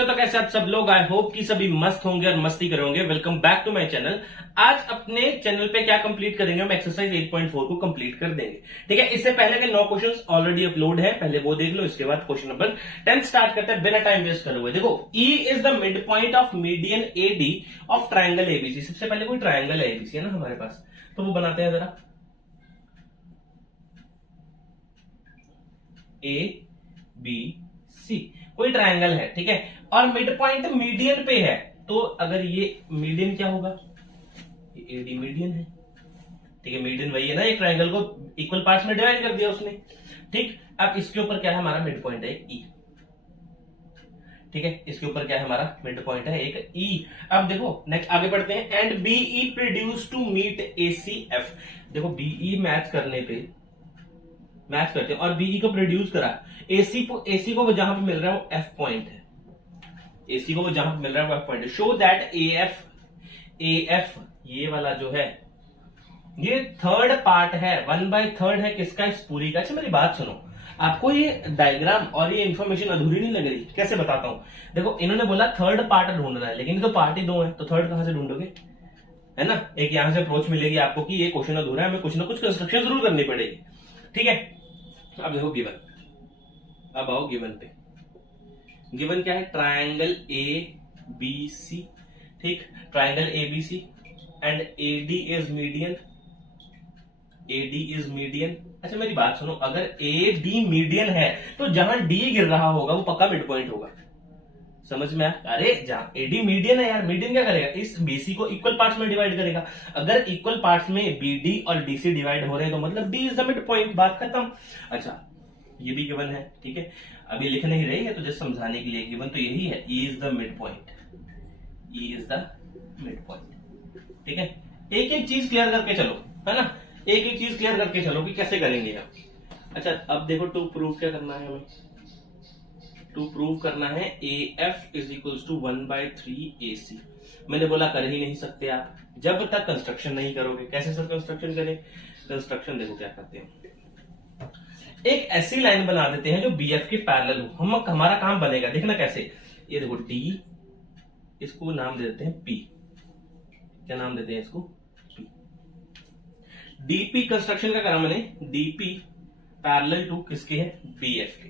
बच्चों, तो कैसे आप सब लोग? आई होप कि सभी मस्त होंगे और मस्ती करोगे। Welcome back to my channel. आज अपने चैनल पे क्या कंप्लीट करेंगे? हम एक्सरसाइज 8.4 को कंप्लीट कर देंगे। ठीक है, इससे पहले के 9 क्वेश्चंस ऑलरेडी अपलोड है, पहले वो देख लो। इसके बाद क्वेश्चन नंबर 10 स्टार्ट करते हैं बिना टाइम वेस्ट करे हुए। देखो, E is the mid point of median AD of triangle ABC. सबसे पहले कोई ट्राइंगल है एबीसी है ना हमारे पास, तो वो बनाते हैं जरा। ए बी सी कोई ट्रायंगल है, ठीक है, और मिड पॉइंट मीडियन पे है। तो अगर ये मीडियन क्या होगा? ये एडी मीडियन है, ठीक है। मीडियन वही है ना, एक ट्रायंगल को इक्वल पार्ट्स में डिवाइड कर दिया उसने, ठीक। अब इसके ऊपर क्या है? हमारा मिड पॉइंट है ई, ठीक है। इसके ऊपर क्या है? हमारा मिड पॉइंट है एक ई। अब देखो नेक्स्ट आगे बढ़ते हैं। And BE produce to meet A C F. देखो बीई मैच करने पे मैच करते हैं और बीई को प्रोड्यूस करा। एसी को जहां पे मिल रहा है वो एफ पॉइंट है। एसी को जहां पे मिल रहा है वो एफ पॉइंट है। शो दैट ए एफ ये वाला जो है ये थर्ड पार्ट है, 1/3 है किसका? इस पूरी का। अच्छा मेरी बात सुनो, आपको ये डायग्राम और ये इंफॉर्मेशन अधूरी नहीं लग रही? कैसे बताता हूं। देखो, इन्होंने बोला थर्ड पार्ट ढूंढना है, लेकिन ये तो पार्ट ही दो है, तो थर्ड कहां से ढूंढोगे? है ना, एक यहां से अप्रोच मिलेगी आपको कि ये क्वेश्चन अधूरा है, हमें कुछ ना कुछ कंस्ट्रक्शन जरूर करनी पड़ेगी, ठीक है। अब देखो गिवन, अब आओ गिवन पे। गिवन क्या है? ट्रायंगल ए बी सी, ठीक। Triangle A B C and AD is median. AD is median. अच्छा मेरी बात सुनो, अगर ए डी मीडियन है तो जहां डी गिर रहा होगा वो पक्का मिड पॉइंट होगा। समझ में आया? अरे जहां एडी मीडियन है यार, मीडियन क्या करेगा? इस बीसी को इक्वल पार्ट्स में डिवाइड करेगा। अगर इक्वल पार्ट्स में बीडी और डीसी डिवाइड हो रहे हैं तो मतलब D is the mid point, बात खत्म। अच्छा ये भी गिवन है, ठीक है। अभी लिख नहीं रही है तो जस्ट समझाने के लिए, गिवन तो यही है, ई is the mid point. E is the mid point, ठीक है। एक एक चीज क्लियर करके चलो, है ना, एक एक चीज क्लियर करके चलो कि कैसे करेंगे आप। अच्छा अब देखो, टू प्रूव क्या करना है हमें? टू प्रूव करना है A F is equals to 1/3 A C. मैंने बोला कर ही नहीं सकते आप जब तक कंस्ट्रक्शन नहीं करोगे। कैसे सर कंस्ट्रक्शन करें? कंस्ट्रक्शन देखो क्या करते हैं, एक ऐसी लाइन बना देते हैं जो बीएफ के पैरेलल हो। हमारा काम बनेगा, देखना कैसे। ये देखो डी, इसको नाम दे देते हैं पी। क्या नाम देते हैं इसको? पी। डीपी कंस्ट्रक्शन का करा मैंने, डीपी पैरेलल टू किसके है? बीएफ के।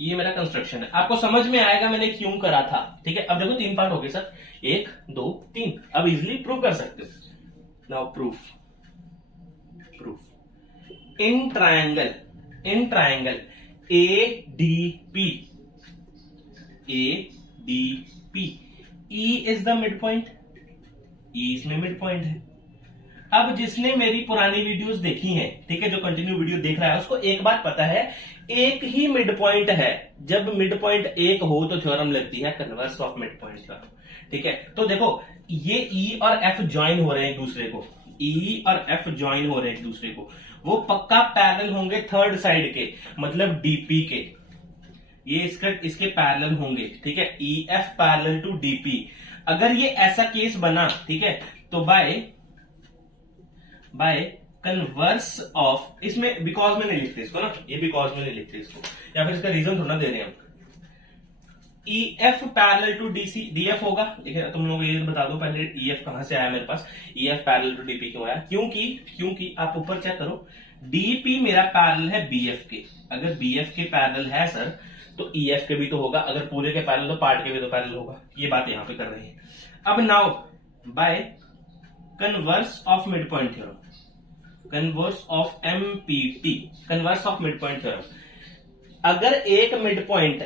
ये मेरा कंस्ट्रक्शन है, आपको समझ में आएगा मैंने क्यों करा था, ठीक है। अब देखो 3 पार्ट हो गए सर, 1 2 3। अब इजिली प्रूव कर सकते हो। Now proof in triangle ADP E is the mid point. E इसमें मिड पॉइंट है। अब जिसने मेरी पुरानी वीडियोस देखी हैं, ठीक है, जो कंटिन्यू वीडियो देख रहा है उसको एक बात पता है, एक ही मिड पॉइंट है। जब मिड पॉइंट एक हो तो थ्योरम लगती है converse of mid point theorem, ठीक है। तो देखो ये ई और एफ ज्वाइन हो रहे हैं एक दूसरे को, ई और एफ ज्वाइन हो रहे हैं एक दूसरे को, वो पक्का पैरेलल होंगे थर्ड साइड के, मतलब डीपी के। ये इसके पैरेलल होंगे, ठीक है। E F parallel to DP. अगर ये ऐसा केस बना, ठीक है, तो बाय कन्वर्स ऑफ, इसमें बिकॉज में नहीं लिखते इसको ना, ये बिकॉज में नहीं लिखते इसको, या फिर इसका रीजन थोड़ा दे रहे हैं हम। E F parallel to DC, DF होगा, लेकिन तुम लोग ये बता दो पहले ई एफ कहां से आया मेरे पास? E F parallel to DP क्यों आया? क्योंकि आप ऊपर चेक करो, डीपी मेरा पैरेलल है बीएफ के। अगर बीएफ के पैरेलल है सर तो ईएफ के भी तो होगा, अगर पूरे के पैरेलल तो पार्ट के भी तो पैरेलल होगा। ये बात यहां पे कर रहे हैं। अब now bye converse of mid point theorem, converse of empty, converse of mid point theorem. अगर एक मिड पॉइंट,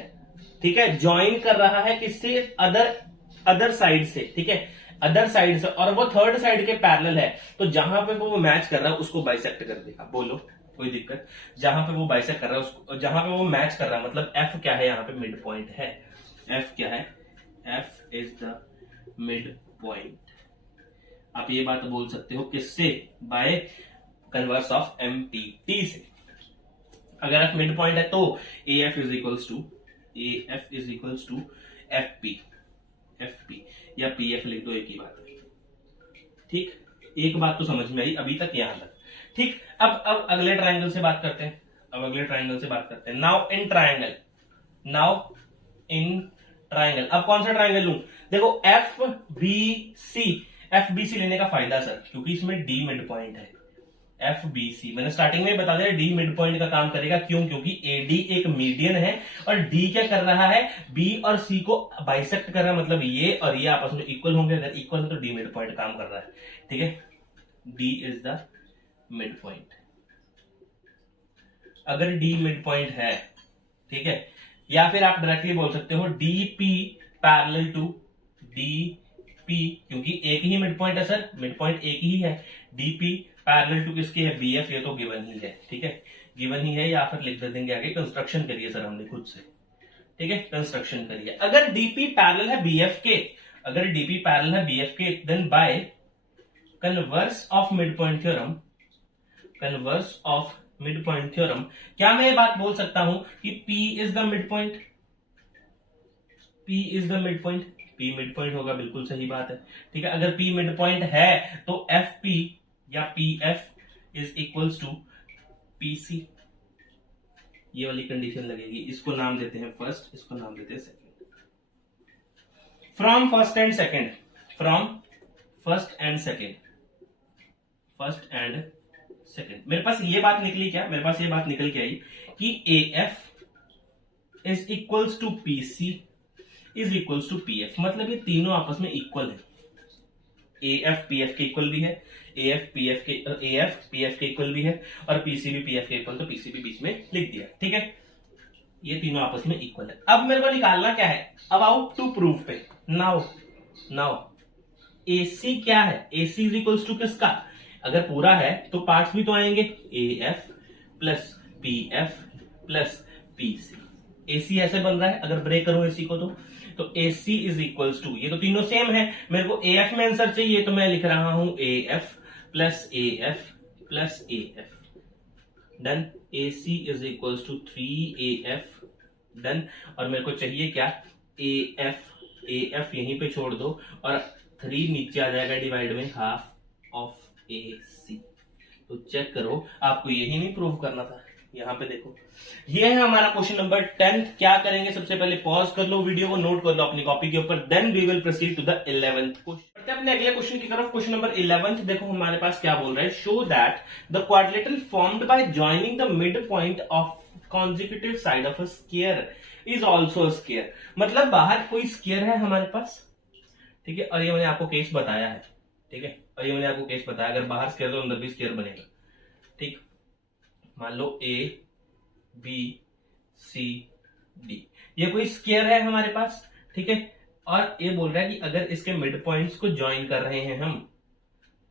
ठीक है, ज्वाइन कर रहा है किससे? अदर साइड से, ठीक है, अदर साइड से, और वो थर्ड साइड के पैरेलल है, तो जहां पे वो मैच कर रहा है उसको बाइसेक्ट कर देगा। बोलो कोई दिक्कत? जहां पे वो बाइसेक्ट कर रहा है उसको, जहां पे वो मैच कर रहा है, मतलब एफ क्या है यहां पे? मिड पॉइंट है। एफ क्या है? F is the mid point. आप ये बात बोल सकते हो किससे? बाय कन्वर्स ऑफ एमपीटी से। अगर एफ मिड पॉइंट है तो A F is equals to F P या पी एफ लिख दो, एक ही बात है, ठीक। एक बात तो समझ में आई अभी तक यहां तक, ठीक। अब अगले ट्रायंगल से बात करते हैं। Now in triangle now in triangle, अब कौन सा ट्राइंगल लूं? देखो F B C, F B C लेने का फायदा सर क्योंकि इसमें डी मिड पॉइंट है। एफ बी सी मैंने स्टार्टिंग में बता दिया, डी मिड पॉइंट का काम करेगा। क्यों? क्योंकि ए डी एक मीडियन है और डी क्या कर रहा है, बी और सी को बाइसेक्ट कर रहा है, मतलब ये और ये आपस में इक्वल होंगे। अगर इक्वल है तो डी मिड पॉइंट काम कर रहा है, ठीक है। D is the mid point. अगर डी मिड पॉइंट है, ठीक है, या फिर आप डायरेक्टली बोल सकते हो D P parallel to D P, क्योंकि एक ही मिड पॉइंट है सर, मिड पॉइंट एक ही है। डी पी पैरेलल टू किसके है? बी एफ, ये तो गिवन ही है, ठीक है, गिवन ही है। या फिर लिख देंगे आगे, कंस्ट्रक्शन करिए सर हमने खुद से, ठीक है, कंस्ट्रक्शन करिए। अगर डीपी पैरेलल है बी एफ के, अगर डीपी पैरेलल है बी एफ के, then by converse of mid point theorem, converse of mid point theorem, क्या मैं ये बात बोल सकता हूं कि P is the mid point? P is the mid point, P mid point होगा, बिल्कुल सही बात है, ठीक है। अगर P मिड पॉइंट है तो FP या PF is equals to PC, ये वाली कंडीशन लगेगी। इसको नाम देते हैं फर्स्ट, इसको नाम देते हैं second. From first and second, from first and second, first and second, मेरे पास ये बात निकली क्या? मेरे पास ये बात निकल के आई कि AF is equals to PC is equals to PF, मतलब ये तीनों आपस में इक्वल है। AF PF के इक्वल भी है, AF PF के इक्वल भी है, और PC भी PF के इक्वल, तो PC भी बीच में लिख दिया, ठीक है। ये तीनों आपस में इक्वल है। अब मेरे को निकालना क्या है? अब आओ टू प्रूफ पे। नाउ AC क्या है? AC इज इक्वल्स टू किसका? अगर पूरा है तो पार्ट्स भी तो आएंगे, AF plus PF plus PC। AC ऐसे बन रहा है, अगर ब्रेक करूं AC को तो AC इज इक्वल्स टू, ये तो तीनों सेम है, मेरे को AF में आंसर चाहिए तो मैं लिख रहा हूं AF plus AF plus AF, done. AC is equals to 3AF, done. और मेरे को चाहिए क्या? AF यहीं पे छोड़ दो और 3 नीचे आ जाएगा डिवाइड में हाफ ऑफ AC। तो चेक करो, आपको यही नहीं प्रूव करना था, यहां पे देखो, ये है हमारा क्वेश्चन नंबर 10। क्या करेंगे? सबसे पहले पॉज कर लो, वीडियो को नोट कर लो अपनी कॉपी के ऊपर, then we will proceed to the 11th question. अपने अगले क्वेश्चन की तरफ, क्वेश्चन नंबर 11। देखो हमारे पास क्या बोल रहा है, show that the quadrilateral formed bye joining the mid point of consecutive side of a square is also a square. मतलब बाहर कोई स्क्वायर है हमारे पास, ठीक है, और ये मैंने आपको केस बताया है, ठीक है, और ये मैंने आपको केस बताया, अगर बाहर स्क्वायर तो अंदर भी स्क्वायर बनेगा, ठीक। मान लो A B C D, ये कोई स्क्वायर है हमारे पास, ठीक है, और ये बोल रहा है कि अगर इसके मिड पॉइंट्स को ज्वाइन कर रहे हैं हम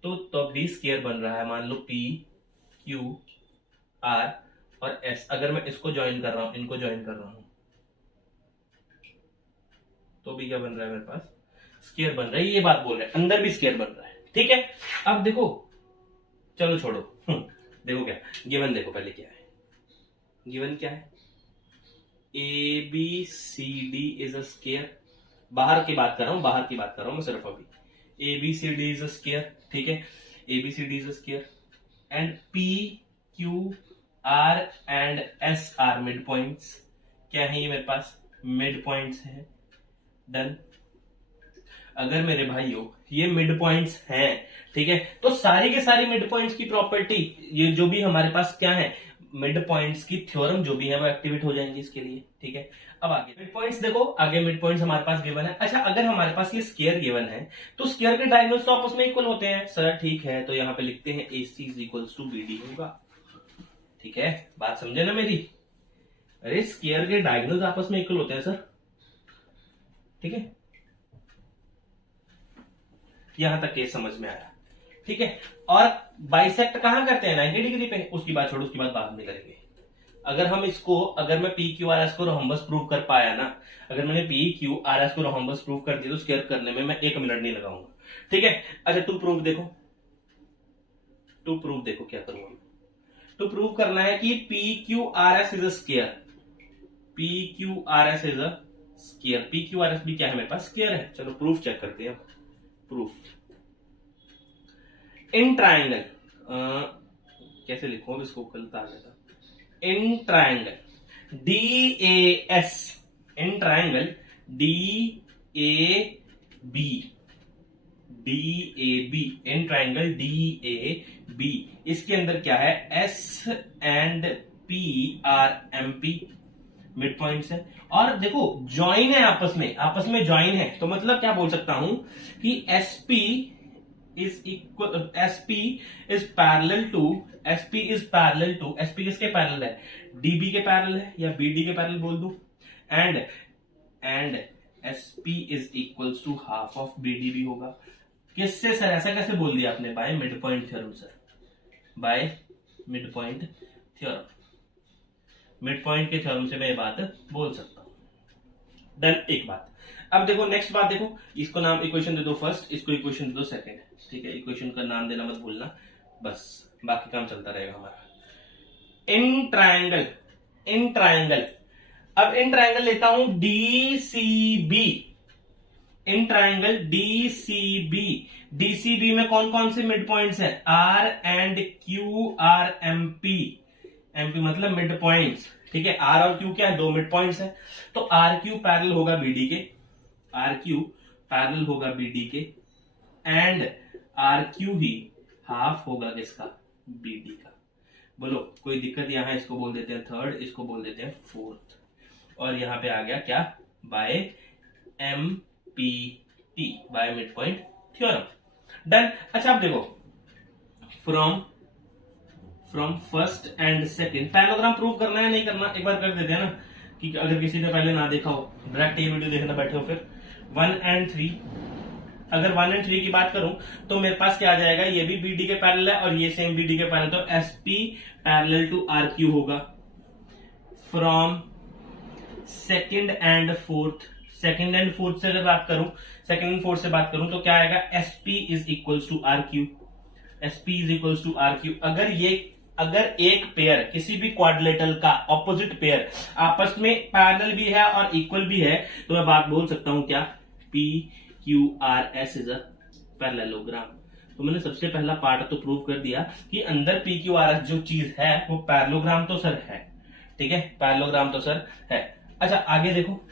तो भी स्क्वायर बन रहा है। मान लो P Q R और S, अगर मैं इसको ज्वाइन कर रहा हूं, इनको ज्वाइन कर रहा हूं, तो भी क्या बन रहा है मेरे पास? स्क्वायर बन रहा है। ये बात बोल रहे हैं, अंदर भी स्क्वायर बन रहा है, ठीक है। अब देखो, चलो छोड़ो, देखो क्या गिवन, देखो पहले क्या है गिवन, क्या है? ABCD इज अ स्क्वायर, बाहर की बात कर रहा हूं, बाहर की बात कर रहा हूं मैं सिर्फ अभी। ABCD इज अ स्क्वायर, ठीक है, ABCD is a square, and PQR and S are mid points. क्या है ये मेरे पास? मिड पॉइंट्स है, डन। अगर मेरे भाइयों ये मिड पॉइंट्स हैं, ठीक है, तो सारी के सारी मिड पॉइंट्स की प्रॉपर्टी, ये जो भी हमारे पास क्या है, मिड पॉइंट्स की थ्योरम जो भी है वो एक्टिवेट हो जाएंगी इसके लिए, ठीक है। अब आगे मिड पॉइंट्स देखो, आगे मिड पॉइंट्स हमारे पास गिवन है। अच्छा, अगर हमारे पास ये स्क्वायर गिवन है तो स्क्वायर के डायगोनल्स तो आपस में इक्वल होते हैं सर, ठीक है, तो यहाँ पे लिखते हैं AC is equals to BD होगा, ठीक है, बात समझे ना मेरी? अरे स्क्वायर के डायगोनल्स आपस में इक्वल होते हैं सर, ठीक है, यहां तक केस समझ में आया, ठीक है। और बाइसेक्ट कहां करते हैं? 90 डिग्री पे। उसकी बात छोड़ो, उसकी बात बाद में करेंगे। अगर हम इसको, अगर मैं PQRS को रोहम्बस प्रूव कर पाया ना, अगर मैंने PQRS को रोहम्बस प्रूव कर दिया तो स्क्वायर करने में मैं 1 मिनट नहीं लगाऊंगा, ठीक है। अच्छा, टू प्रूव देखो, टू प्रूव देखो क्या करूंगा। टू प्रूव करना है कि PQRS is a square, PQRS is a square, PQRS भी क्या है मेरे पास? स्क्वायर है। चलो प्रूफ चेक करते हैं। प्रूफ इन ट्राइंगल, कैसे लिखूं अब इसको, कल आ गया था। In triangle DAS in triangle D A B, in triangle D A B, इसके अंदर क्या है, S and P are M P mid points है। और देखो ज्वाइन है, आपस में ज्वाइन है, तो मतलब क्या बोल सकता हूं कि S P is equal, SP is parallel to, SP किसके पैरेलल है, डीबी के पैरेलल है, या बीडी के पैरेलल बोल दूं, and SP is equals to half of BD भी होगा। किससे सर, ऐसा कैसे बोल दिया आपने, by mid point theorem sir, by mid point theorem, mid point के थ्योरम से मैं ये बात बोल सकता हूं। डन, एक बात। अब देखो नेक्स्ट बात, देखो इसको नाम इक्वेशन दे दो फर्स्ट, इसको इक्वेशन दे दो सेकंड, ठीक है, इक्वेशन का नाम देना मत भूलना, बस बाकी काम चलता रहेगा हमारा। इन ट्रायंगल, अब इन ट्रायंगल लेता हूं डीसीबी, इन ट्रायंगल डीसीबी में कौन कौन से मिड पॉइंट्स है, R and Q are MP मतलब मिड पॉइंट्स, ठीक है। आर और क्यू क्या है, दो मिड पॉइंट्स है, तो आर क्यू पैरेलल होगा बीडी के, एंड आर क्यू ही हाफ होगा किसका, बीडी का। बोलो कोई दिक्कत, यहां इसको बोल देते हैं थर्ड, इसको बोल देते हैं फोर्थ, और यहां पे आ गया क्या, by M P T, by mid point theorem. Done. अच्छा अब देखो from first and second parallelogram prove करना है नहीं करना, एक बार कर देते हैं ना, कि अगर किसी ने पहले ना देखा हो, डायरेक्ट ये वीडियो देखना बैठे हो, फिर 1 एंड 3, अगर 1 एंड 3 की बात करूं तो मेरे पास क्या आ जाएगा, ये भी बीडी के पैरेलल है और ये सेम बीडी के पैरेलल, तो SP parallel to R Q होगा। फ्रॉम सेकंड एंड फोर्थ से अगर बात करूं, सेकंड एंड फोर्थ से बात करूं तो क्या आएगा, SP is equals to R Q, अगर एक पेयर किसी भी क्वाड्रिलेटरल का ऑपोजिट पेयर आपस में पैरेलल भी है और इक्वल भी है, तो मैं बात बोल सकता हूं क्या, P Q R S is a parallelogram. तो मैंने सबसे पहला पार्ट तो प्रूव कर दिया कि अंदर पी क्यू आर एस जो चीज है वो पैरेललोग्राम तो सर है, ठीक है, पैरेललोग्राम तो सर है। अच्छा आगे देखो,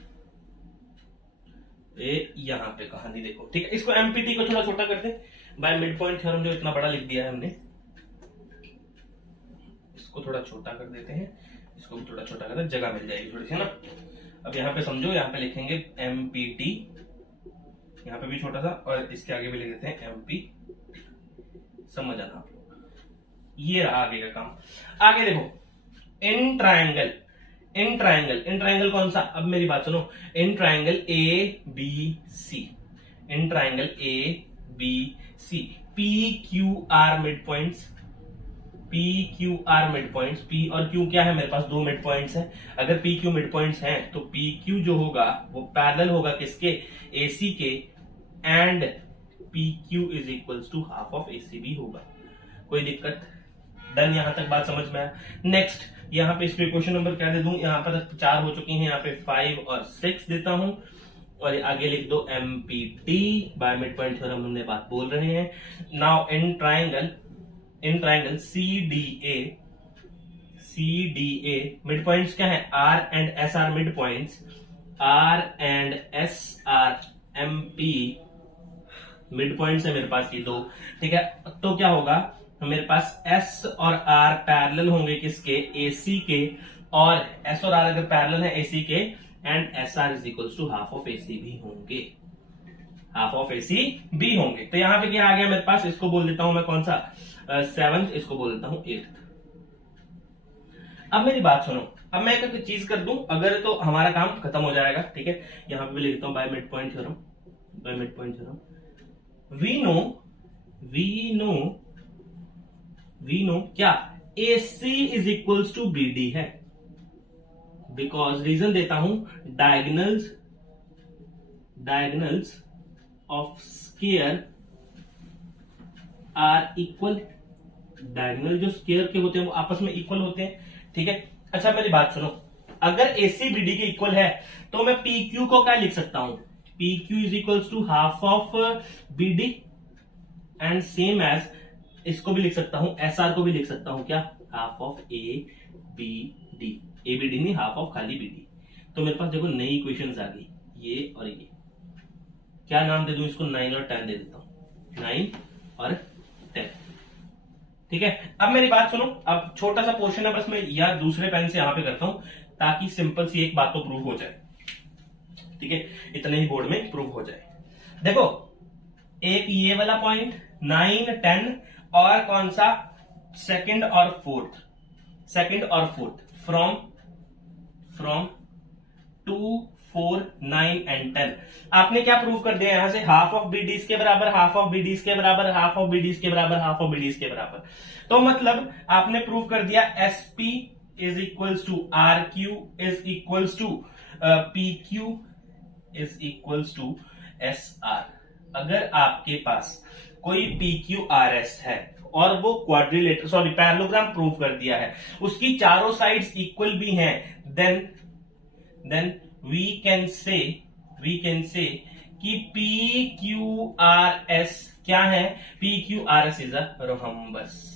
यहां पे कहानी देखो, ठीक है, इसको एमपीटी को थोड़ा छोटा कर दे, बाय मिड पॉइंट थ्योरम जो इतना बड़ा लिख दिया है हमने, इसको थोड़ा छोटा कर देते हैं, इसको भी थोड़ा छोटा कर दे, जगह मिल जाएगी थोड़ी सी ना। अब यहाँ पे समझो, यहाँ पे लिखेंगे एमपीटी, यहाँ पे भी छोटा सा, और इसके आगे भी लिख देते हैं एमपी, समझ आना आप लोग। ये रहा आगे का काम। आगे देखो, इन ट्रायंगल कौन सा, अब मेरी बात सुनो, in triangle A B C, P Q R mid points, P और क्यू क्या है, मेरे पास दो मिड पॉइंट्स हैं। अगर पी क्यू मिड पॉइंट्स हैं तो पी क्यू जो होगा वो पैरेलल होगा किसके, एसी के, and P Q is equals to half of AC भी होगा। कोई दिक्कत? डन, यहां तक बात समझ में आया। नेक्स्ट यहाँ पे इसको इक्वेशन नंबर क्या दे दूं, यहाँ पर 4 हो चुकी हैं, यहाँ पे 5 और 6 देता हूं, और आगे लिख दो MPT, by mid point theorem हमने बात बोल रहे हैं। Now in triangle CDA mid points क्या है, R and S are mid mid, आर एंड एस आर एमपी मिड पॉइंट्स है मेरे पास ये दो, ठीक है। तो क्या होगा, तो मेरे पास एस और आर पैरेलल होंगे किसके, एसी के, और एस और आर अगर पैरेलल है एसी के, and S R is equals to half of AC भी होंगे, तो यहां पे क्या आ गया मेरे पास, इसको बोल देता हूं मैं कौन सा, 7th, इसको बोल देता हूं 8th। अब मेरी बात सुनो, अब मैं एक चीज कर दूं अगर, तो हमारा काम खत्म हो जाएगा, ठीक है। यहां पे भी लिखता हूं by mid point theorem, we know क्या, AC is equals to BD है, बिकॉज रीजन देता हूं, diagonals of square are equal, diagonal जो स्क्वायर के होते हैं वो आपस में इक्वल होते हैं, ठीक है। अच्छा मेरी बात सुनो, अगर AC BD के इक्वल है तो मैं PQ को क्या लिख सकता हूं, PQ is equals to half of BD, and same as इसको भी लिख सकता हूं, SR को भी लिख सकता हूं क्या, हाफ ऑफ ABD नहीं, हाफ ऑफ खाली BD। तो मेरे पास देखो नई इक्वेशंस आ गई, ये और ये। क्या नाम दे दूं इसको? 9 और 10 दे देता हूं, 9 और 10। ठीक है, अब मेरी बात सुनो। अब छोटा सा पोर्शन है, बस मैं या दूसरे पेन से यहां पे करता हूं ताकि सिंपल सी एक बात तो प्रूव हो जाए। ठीक है, इतने ही बोर्ड में प्रूव हो जाए। देखो, एक ये वाला पॉइंट 9 10 और कौन सा? सेकंड और फोर्थ, सेकंड और फोर्थ फ्रॉम 2 4 9 एंड 10। आपने क्या प्रूव कर दिया यहां से? हाफ ऑफ बीडीज के बराबर, हाफ ऑफ बीडीज के बराबर, हाफ ऑफ बीडीज के बराबर, हाफ ऑफ बीडीज के बराबर। तो मतलब आपने प्रूव कर दिया SP is equals to R Q is equals to P Q is equals to S R. अगर आपके पास कोई पी क्यू आर एस है और वो क्वाड्रिलेटर पैरेललोग्राम प्रूव कर दिया है, उसकी चारों साइड्स इक्वल भी हैं, देन वी कैन से कि पी क्यू आर एस क्या है? P Q R S is a rhombus.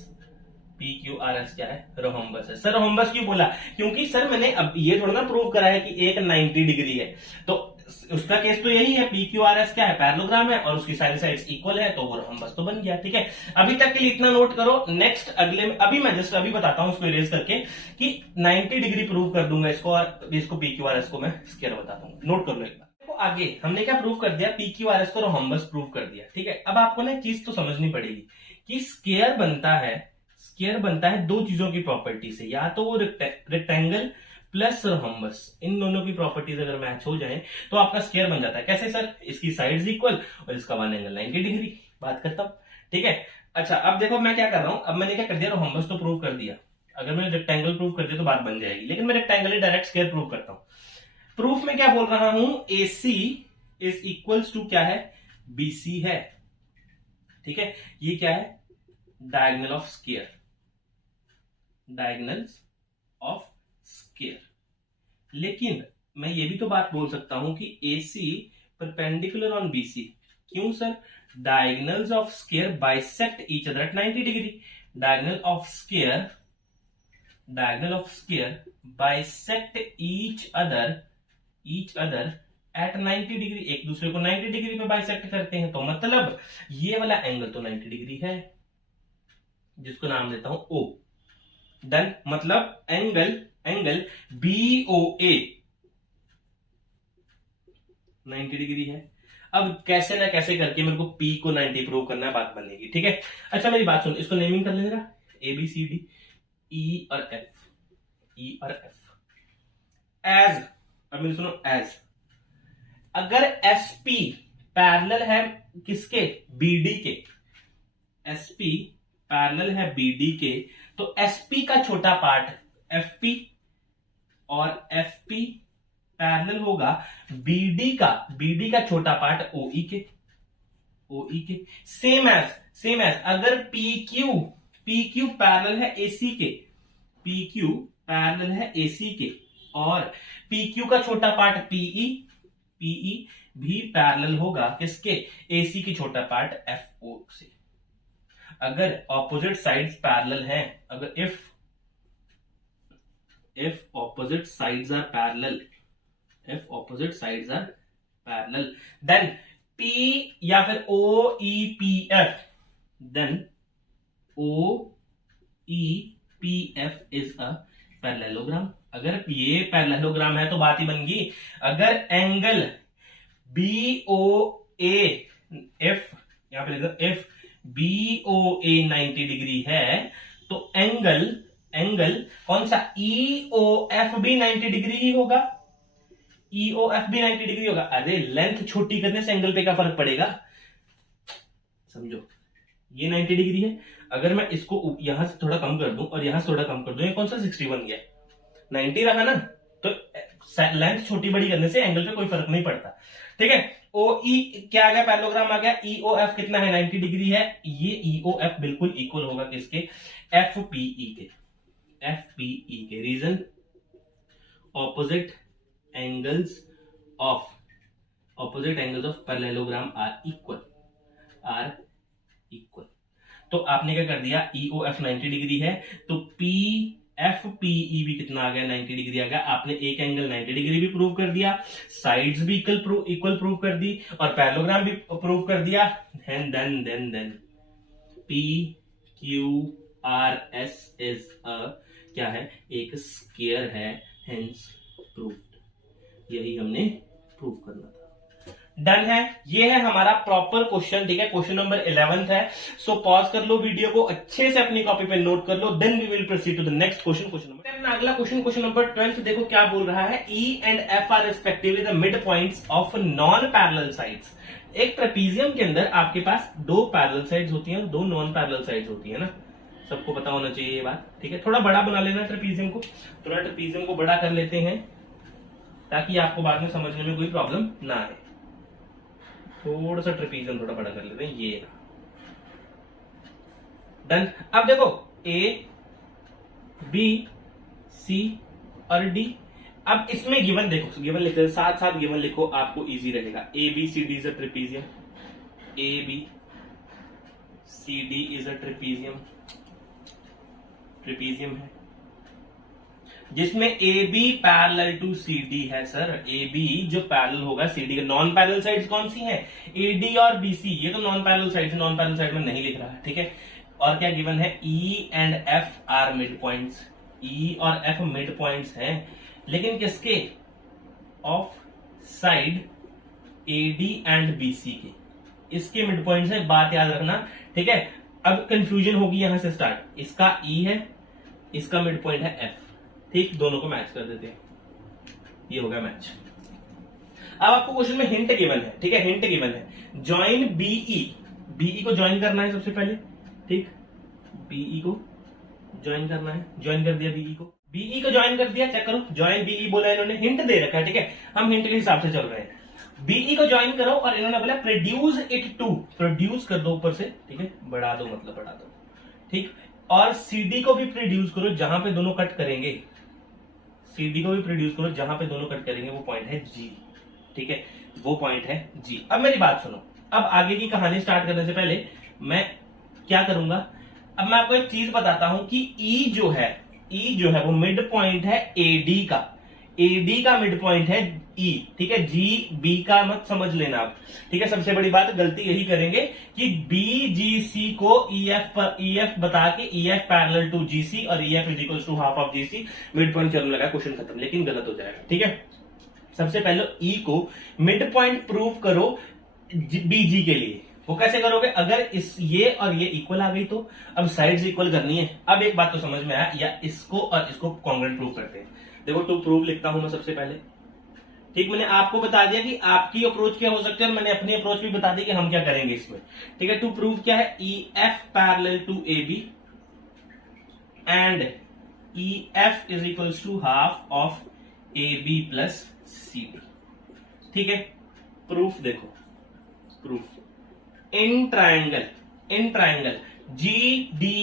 P Q R S क्या है? रोहम्बस है। सर रोहम्बस क्यों बोला? क्योंकि सर मैंने अब ये थोड़ा ना प्रूव करा है कि एक 90 डिग्री है, तो उसका केस तो यही है, पी क्यू आर एस क्या है? पैरेललोग्राम है और उसकी साइड साइड्स इक्वल है, तो वो रोहम्बस तो बन गया। ठीक है, अभी तक के लिए इतना नोट करो। नेक्स्ट अगले में अभी मैं जस्ट अभी बताता हूं उसको इरेज करके कि 90 डिग्री प्रूव कर दूंगा इसको, और इसको पी क्यू आर एस को मैं स्क्वायर बताता हूं। नोट कर लो एक बार। देखो आगे हमने क्या प्रूव कर दिया? पी क्यू आर एस को रोहम्बस प्रूव कर दिया। ठीक है, अब आपको ना एक चीज तो समझनी पड़ेगी कि स्क्वायर बनता है दो चीजों की प्रॉपर्टी से, या तो वो रेक्टेंगल प्लस रोहम्बस, इन दोनों की प्रॉपर्टीज अगर मैच हो जाए तो आपका स्क्वायर बन जाता है। कैसे सर? इसकी साइड्स इक्वल और इसका वन एंगल 90 डिग्री। बात करता हूं। ठीक है, अच्छा अब देखो मैं क्या कर रहा हूं। अब मैंने क्या कर दिया? रोहम्बस तो प्रूव कर दिया। अगर मैंने रेक्टेंगल प्रूव कर दिया तो बात बन जाएगी, लेकिन मैं रेक्टेंगल ही डायरेक्ट स्क्वायर प्रूव करता हूं। प्रूफ में क्या बोल रहा हूं? AC इज इक्वल्स टू क्या है? BC है। ठीक है, ये क्या है? Diagonal of square, diagonals of square. लेकिन मैं ये भी तो बात बोल सकता हूं कि AC परपेंडिकुलर ऑन BC। क्यों sir? Diagonals of square bisect each other at 90 degree. Diagonal of square bisect each other at 90 degree. एक दूसरे को 90 डिग्री पे बाइसेक्ट करते हैं, तो मतलब ये वाला एंगल तो 90 डिग्री है, जिसको नाम देता हूं O। डन, मतलब एंगल BOA 90 डिग्री है। अब कैसे ना कैसे करके मेरे को P को 90 प्रूव करना है, बात बनेगी। ठीक है, अच्छा मेरी बात सुन, इसको नेमिंग कर लेना, ABCD E और F एज। अब मेरी सुनो, एज अगर SP पैरेलल है किसके? BD के। SP पैरेलल है BD के, तो SP का छोटा पार्ट FP और FP पैरेलल होगा BD का छोटा पार्ट OE के। सेम एज अगर PQ पैरेलल है AC के, PQ पैरेलल है AC के, और PQ का छोटा पार्ट PE भी पैरेलल होगा किसके? AC की छोटा पार्ट FO से। अगर ऑपोजिट साइड्स पैरेलल हैं, अगर if opposite sides are parallel, then P या फिर OEPF, then OEPF is a parallelogram। अगर ये पैरेललोग्राम है तो बात ही बन गई। अगर एंगल BOA या फिर F BOA 90 डिग्री है, तो एंगल कौन सा? EOF भी 90 डिग्री ही होगा। EOF भी 90 डिग्री होगा। अरे लेंथ छोटी करने से एंगल पे क्या फर्क पड़ेगा? समझो, ये 90 डिग्री है, अगर मैं इसको यहां से थोड़ा कम कर दूं और यहां से थोड़ा कम कर दूं, ये कौन सा 60 बन गया? 90 रहा ना, तो लेंथ छोटी बड़ी करने से एंगल पे कोई फर्क नहीं पड़ता। ठीक है, OE क्या आ गया? पैरेललोग्राम आ गया। EOF कितना है? 90 डिग्री है। ये EOF बिल्कुल इक्वल होगा किसके? FPE के। Reason, opposite angles of parallelogram are equal. तो आपने क्या कर दिया? EOF 90 डिग्री है, तो एफ पीई भी कितना आ गया, 90 डिग्री आ गया। आपने एक एंगल 90 डिग्री भी प्रूव कर दिया, साइड्स भी इक्वल प्रूव कर दी, और पैरेललोग्राम भी प्रूव कर दिया। Then P Q R S is a क्या है, एक स्क्वायर है, हेंस प्रूव्ड। यही हमने प्रूव करना था। डन है, ये है हमारा प्रॉपर क्वेश्चन, ठीक है। क्वेश्चन नंबर 11 है। सो पॉज कर लो वीडियो को, अच्छे से अपनी कॉपी पे नोट कर लो, then we will proceed to the next question. Question अगला क्वेश्चन नंबर 12, देखो क्या बोल रहा है। E and F are respectively the mid points of non parallel sides. एक ट्रेपीजियम के अंदर आपके पास दो पैरेलल साइड्स होती हैं, दो नॉन पैरेलल साइड्स होती है ना, सबको पता होना चाहिए ये बात, ठीक है। थोड़ा बड़ा बना लेना ट्रेपीजियम को, थोड़ा ट्रेपीजियम को बड़ा कर लेते हैं ताकि आपको बाद में समझने में कोई प्रॉब्लम ना आए। थोड़ा सा ट्रेपीजियम थोड़ा बड़ा कर लेते हैं, ये डन। अब देखो ए बी सी और डी। अब इसमें गिवन देखो, गिवन लिखते हैं, साथ साथ गिवन लिखो, आपको इजी रहेगा। A B C D is a trapezium, A B C D is a trapezium है जिसमें A B parallel to C D है। सर ए बी जो पैरेलल होगा सी डी का, नॉन पैरेलल साइड्स कौन सी हैं, ए डी और बी सी, ये तो non parallel side, non parallel side में नहीं लिख रहा है, ठीक है। और क्या गिवन है, E and F are mid points, E और एफ मिड पॉइंट्स हैं, लेकिन किसके, of side A D and B C के, इसके मिड पॉइंट्स है, बात याद रखना, ठीक है। अब कंफ्यूजन होगी यहां से स्टार्ट, इसका ई है, इसका मिड पॉइंट है एफ, ठीक, दोनों को मैच कर देते हैं, ये हो गया मैच। अब आपको क्वेश्चन में हिंट गिवन है, ठीक है, हिंट गिवन है, ज्वाइन बीई, बीई को ज्वाइन करना है सबसे पहले, ठीक, बीई को ज्वाइन करना है, ज्वाइन कर दिया बीई को, बीई को ज्वाइन कर दिया, चेक करो, ज्वाइन बीई बोला इन्होंने, हिंट दे रखा है, ठीक है, हम हिंट के हिसाब से चल रहे हैं। बीई को ज्वाइन करो और इन्होंने बोला प्रोड्यूस इट टू, प्रोड्यूस कर दो ऊपर से, ठीक है, बढ़ा दो, मतलब बढ़ा दो, ठीक, और सीडी को भी प्रोड्यूस करो जहां पे दोनों कट करेंगे, सीडी को भी प्रोड्यूस करो जहां पे दोनों कट करेंगे, वो पॉइंट है जी, ठीक है, वो पॉइंट है जी। अब मेरी बात सुनो, अब आगे की कहानी स्टार्ट करने से पहले मैं क्या करूंगा, अब मैं आपको एक चीज बताता हूं कि ई जो है वो मिड पॉइंट है एडी का, एडी का मिड पॉइंट है ई, ठीक है, जी बी का मत समझ लेना आप, ठीक है। सबसे बड़ी बात गलती यही करेंगे कि बी जी सी को ई एफ बता के E F parallel to G C और E F is equal to half of G C, mid point चलने लगा, क्वेश्चन खत्म, लेकिन गलत हो जाएगा, ठीक है। सबसे पहले ई को मिड पॉइंट प्रूव करो बी जी के लिए, वो कैसे करोगे, अगर इस ये और ये इक्वल आ गई तो अब साइड्स इक्वल करनी है। अब एक बात तो समझ में आया, या इसको और इसको कॉन्ग्रुएंट प्रूव करते हैं। देखो टू प्रूव लिखता हूं मैं सबसे पहले, ठीक, मैंने आपको बता दिया कि आपकी अप्रोच क्या हो सकती है और मैंने अपनी अप्रोच भी बता दी कि हम क्या करेंगे इसमें, ठीक है। टू प्रूव क्या है, E F parallel to A B and E F is equals to half of A B plus C D, ठीक है। प्रूफ देखो, proof in triangle G D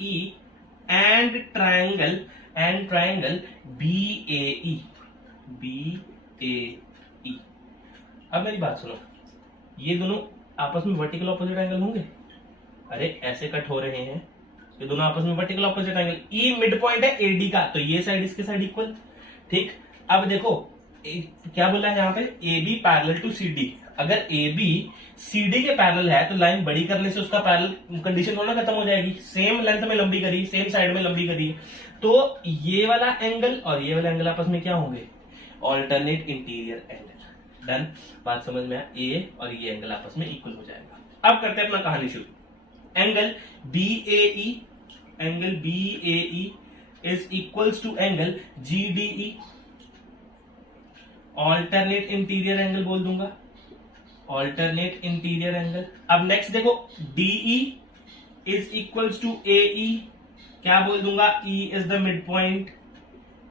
E and triangle B A E. अब मेरी बात सुनो, ये दोनों आपस में वर्टिकल ऑपोजिट एंगल होंगे, अरे ऐसे कट हो रहे हैं, ये दोनों आपस में वर्टिकल ऑपोजिट एंगल, ई मिड पॉइंट है एडी का, तो ये साइड इसके साइड इक्वल, ठीक। अब देखो क्या बोला है यहाँ पे, A B parallel to C D, अगर ए बी सी डी के पैरेलल है तो लाइन बड़ी करने से उसका पैरेलल कंडीशन थोड़ा खत्म हो जाएगी, सेम लेंथ में लंबी करी, सेम साइड में लंबी करी, तो ये वाला एंगल और ये वाला एंगल आपस में क्या होंगे, ऑल्टरनेट इंटीरियर एंगल। डन, बात समझ में आया, ए और ये एंगल आपस में इक्वल हो जाएगा। अब करते हैं अपना कहानी शुरू। Angle B A E is equals to angle G D E, alternate interior angle बोल दूंगा, ऑल्टरनेट इंटीरियर एंगल। अब नेक्स्ट देखो, D E is equals to A E, क्या बोल दूंगा, E is the mid point,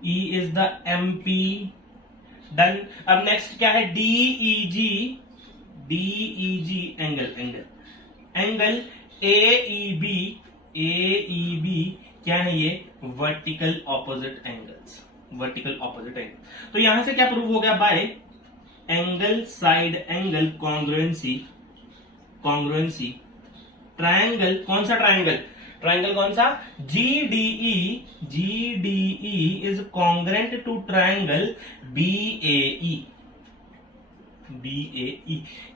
E is the MP. Done. अब next क्या है, डीईजी एंगल एईबी क्या है, ये vertical opposite angles, vertical opposite angle. तो यहां से क्या प्रूव हो गया, by angle side angle congruency, triangle, कौन सा ट्रायंगल, ट्राइंगल कौन सा? GDE is congruent to triangle BAE।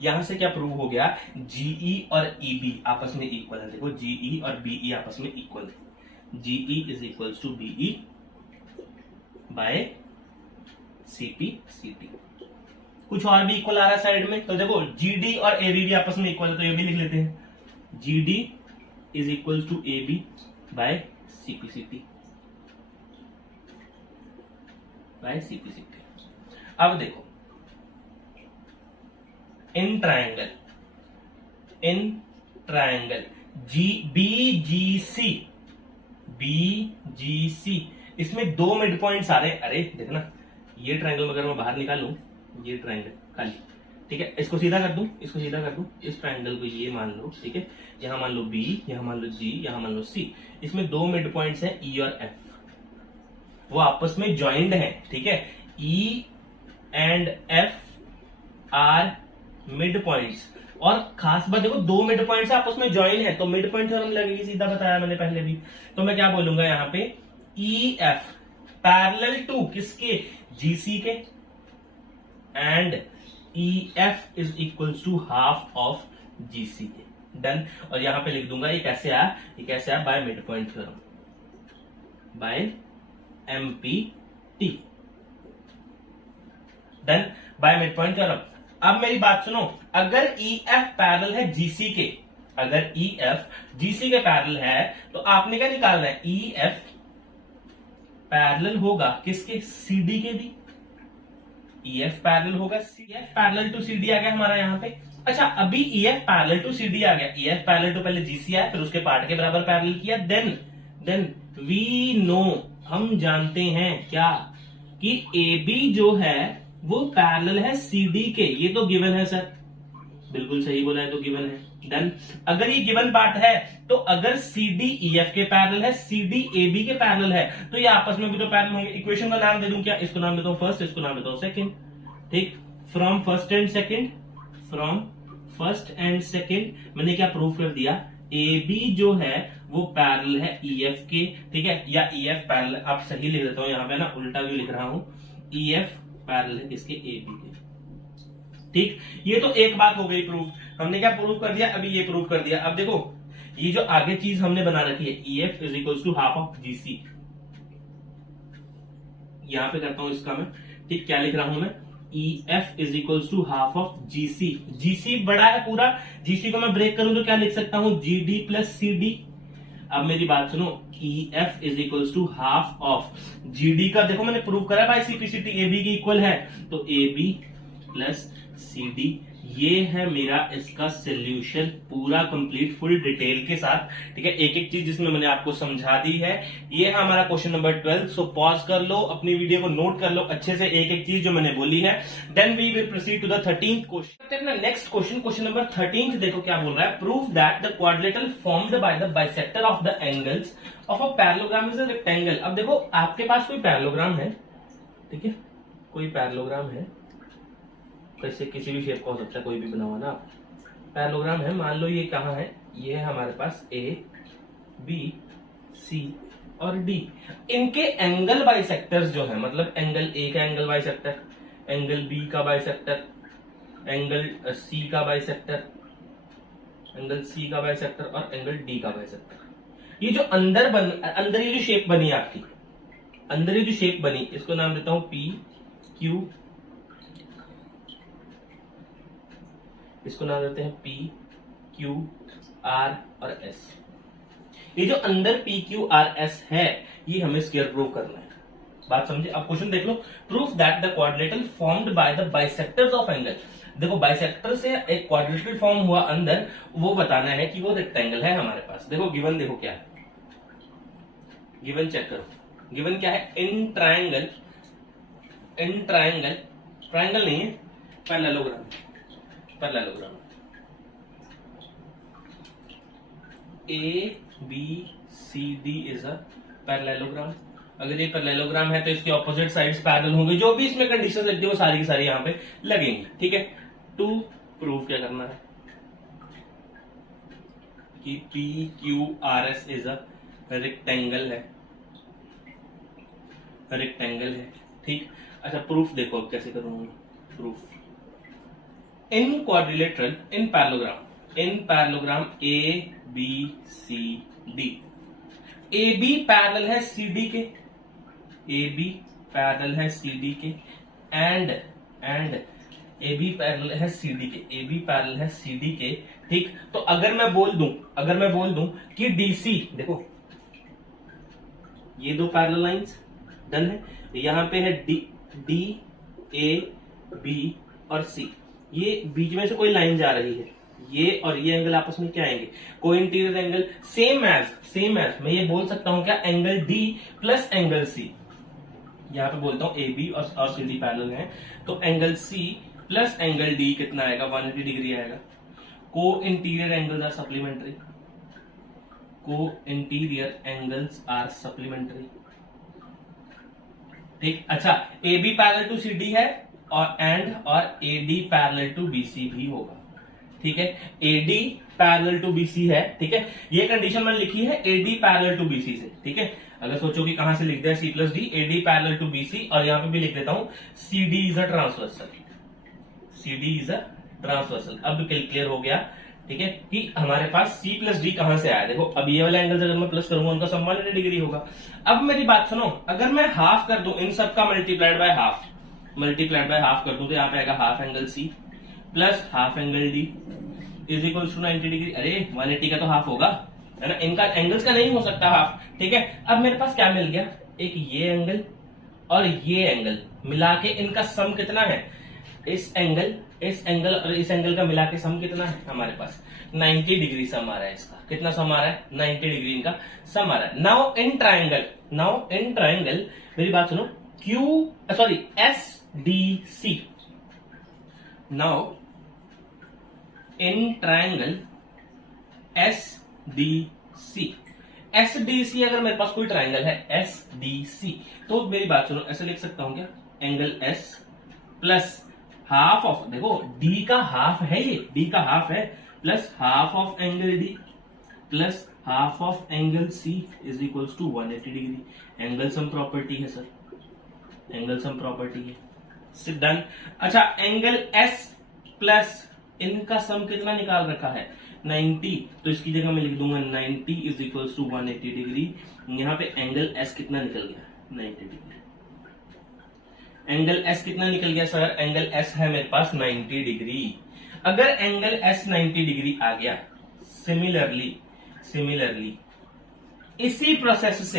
यहां से क्या प्रूव हो गया? GE और EB आपस में इक्वल है। देखो GE और BE आपस में इक्वल है। GE is equal to BE by CP/CT। कुछ और भी इक्वल आ रहा है साइड में, तो देखो GD और AB भी आपस में इक्वल है, तो ये भी लिख लेते हैं। GD is equal to AB by CP/CT। अब देखो इन ट्राइंगल BGC इसमें दो मिड पॉइंट्स आ रहे हैं। अरे देखना, ये ट्राइंगल अगर मैं बाहर निकालूं, ये ट्राइंगल खाली, ठीक है, इसको सीधा कर दूं, इस ट्राइंगल को ये मान लो, ठीक है, यहां मान लो B, यहां मान लो G, यहां मान लो C। इसमें दो मिड पॉइंट्स हैं E और F, वो आपस में ज्वाइंट हैं, ठीक है। E and F are mid points. और खास बात देखो, दो मिड पॉइंट्स आपस में ज्वाइन है, तो मिड पॉइंट थ्योरम लगेगी, सीधा बताया मैंने पहले भी। तो मैं क्या बोलूंगा यहाँ पे, EF पैरेलल टू किसके? GC के, and EF is equal to half of GC के। डन। और यहां पे लिख दूंगा ये कैसे आया, by mid point theorem, by MPT। Done, by mid point theorem. अब मेरी बात सुनो, अगर EF पैरेलल है GC के, अगर EF GC के पैरेलल है, तो आपने क्या निकालना है? EF पैरेलल होगा किसके? CD के भी। EF पैरेलल होगा, EF पैरेलल टू CD आ गया हमारा यहाँ पे। अच्छा, अभी EF पैरेलल टू CD आ गया, EF पैरेलल टू पहले GC आया, फिर उसके पार्ट के बराबर पैरेलल किया, देन वी नो, हम जानते हैं क्या, कि AB जो है वो पैरेलल है CD के। ये तो गिवन है सर, बिल्कुल सही बोला है, तो गिवन है। डन। अगर ये गिवन बात है, तो अगर CD EF के पैरेलल है, CD AB के पैरेलल है, तो ये आपस में भी तो पैरेलल होंगे। इक्वेशन का नाम दे दूं क्या? इसको नाम देता हूं फर्स्ट, इसको नाम देता हूं सेकंड, ठीक। फ्रॉम फर्स्ट एंड सेकंड मैंने क्या प्रूव कर दिया? AB जो है वो पैरेलल है EF के, ठीक है, या EF पैरेलल, आप सही लिख देता हूं यहाँ पे ना, उल्टा भी लिख रहा हूं, EF पैरेलल है किसके? AB के, ठीक। ये तो एक बात हो गई प्रूफ, हमने क्या प्रूफ कर दिया? अभी ये प्रूफ कर दिया। अब देखो ये जो आगे चीज हमने बना रखी है, EF is equal to half of GC, यहां पे करता हूं इसका मैं, ठीक। क्या लिख रहा हूं मैं? EF is equal to half of GC। GC बड़ा है पूरा, GC को मैं ब्रेक करूं तो क्या लिख सकता हूं? GD plus CD। अब मेरी बात सुनो, EF is equal to half of GD का, देखो मैंने प्रूव करा बाय CP/CT, AB की इक्वल है, तो AB प्लस CD, ये है मेरा इसका सोल्यूशन, पूरा कंप्लीट फुल डिटेल के साथ, ठीक है। एक एक चीज जिसमें मैंने आपको समझा दी है। ये है हमारा क्वेश्चन नंबर 12। सो पॉज कर लो, अपनी वीडियो को नोट कर लो अच्छे से, एक एक चीज जो मैंने बोली है। Then we will proceed to the 13th question. अपना नेक्स्ट क्वेश्चन नंबर 13 देखो क्या बोल रहा है। Prove that the quadrilateral formed by the bisector of the angles of a parallelogram is a rectangle. अब देखो आपके पास कोई पैरेललोग्राम है, ठीक है, कोई पैरेललोग्राम है, कैसे किसी भी शेप का हो सकता है, कोई भी बना हुआ ना, पैरेललोग्राम है, मान लो ये कहाँ है, ये है हमारे पास A, B, C और D। इनके एंगल बाइसेक्टर्स जो है, मतलब एंगल A का एंगल बाइसेक्टर, एंगल B का बाइसेक्टर, एंगल C का बाइसेक्टर, एंगल C का बाइसेक्टर और एंगल D का बाइसेक्टर। ये जो अंदर ये जो शेप बनी आपकी, अंदर ये जो शेप बनी, इसको नाम देता हूं P, Q, इसको नाम देते हैं P, Q, R और S। ये जो अंदर P, Q, R, S है, ये हमें स्क्वायर प्रूव करना है। बात समझे? अब क्वेश्चन देख लो। Proof that the quadrilateral formed by the bisectors of angle. देखो बाइसेक्टर से एक क्वाड्रिलेटरल फॉर्म हुआ अंदर, वो बताना है कि वो रेक्टेंगल है हमारे पास। देखो गिवन, देखो क्या है गिवन, चेक करो। गिवन क्या है? इन ट्राइंगल ट्राइंगल नहीं है, parallelogram ABCD is a parallelogram. अगर ये पैरेललोग्राम है तो इसके ऑपोजिट साइड्स पैरेलल होंगे, जो भी इसमें कंडीशंस लगती है वो सारी की सारी यहाँ पे लगेंगी, ठीक है। टू प्रूव क्या करना है कि P Q R S is a rectangle है, रेक्टेंगल है, ठीक। अच्छा प्रूफ देखो अब कैसे करूंगा proof. In quadrilateral, in parallelogram A B C D, A B parallel है सी डी के, ए बी पैरेलल है सी डी के, एंड ए बी पैरेलल है सी डी के, ए बी पैरेलल है सी डी के, ठीक। तो अगर मैं बोल दूं कि डीसी, देखो ये दो पैरेलल लाइंस डन है, यहां पे है डी ए बी और सी, ये बीच में से कोई लाइन जा रही है, ये और ये एंगल आपस में क्या आएंगे, कोई इंटीरियर एंगल, सेम एज मैं ये बोल सकता हूं क्या, angle D plus angle C, यहां पे बोलता हूं ए बी और सी डी पैरेलल है, तो angle C plus angle D कितना आएगा, 180 डिग्री आएगा। Cointerior angles are supplementary, cointerior angles are supplementary, ठीक। अच्छा A B parallel to C D है और A D parallel to B C भी होगा, ठीक है। A D parallel to B C है, ठीक है, ये कंडीशन मैंने लिखी है A D parallel to B C से, ठीक है। अगर सोचो कि कहां से लिख दिया C plus D, A D parallel to B C, और यहां पे भी लिख देता हूं C D is a transversal, C D is a transversal. अब क्लियर हो गया, ठीक है, कि हमारे पास सी प्लस डी कहां से आया। देखो अब ये वाला एंगल अगर मैं प्लस करूंगा उनका सम 180 डिग्री होगा। अब मेरी बात सुनो, अगर मैं हाफ कर दूं इन सब का मल्टीप्लाइड बाय हाफ कर दूं तो यहाँ पे आएगा half angle C plus half angle D is equal to 90 degree. अरे 180 का तो हाफ होगा, है ना, इनका एंगल्स का नहीं हो सकता हाफ, ठीक है। अब मेरे पास क्या मिल गया, एक ये एंगल और ये एंगल मिला के इनका सम कितना है, इस एंगल और इस एंगल का मिला के सम कितना है हमारे पास, 90 डिग्री सम आ रहा है इसका। कितना सम आ रहा है, 90 डिग्री इनका सम आ रहा है। नाउ इन ट्राइंगल मेरी बात सुनो, S D C, now in triangle S D C, अगर मेरे पास कोई ट्राइंगल है एस डी सी, तो मेरी बात सुनो, ऐसे लिख सकता हूं क्या, angle S plus half of, देखो डी का हाफ है, ये डी का हाफ है, plus half of angle D plus half of angle C is equals to 180 degree. Angle sum property है सर, एंगल सम प्रॉपर्टी है, डन। अच्छा angle S plus इनका सम कितना निकाल रखा है, 90, तो इसकी जगह मैं लिख दूंगा 90 इज इक्वल्स टू 180 डिग्री। यहां पे एंगल एस कितना निकल गया, 90 डिग्री। एंगल एस कितना निकल गया सर, एंगल एस है मेरे पास 90 डिग्री। अगर एंगल एस 90 डिग्री आ गया, सिमिलरली इसी प्रोसेस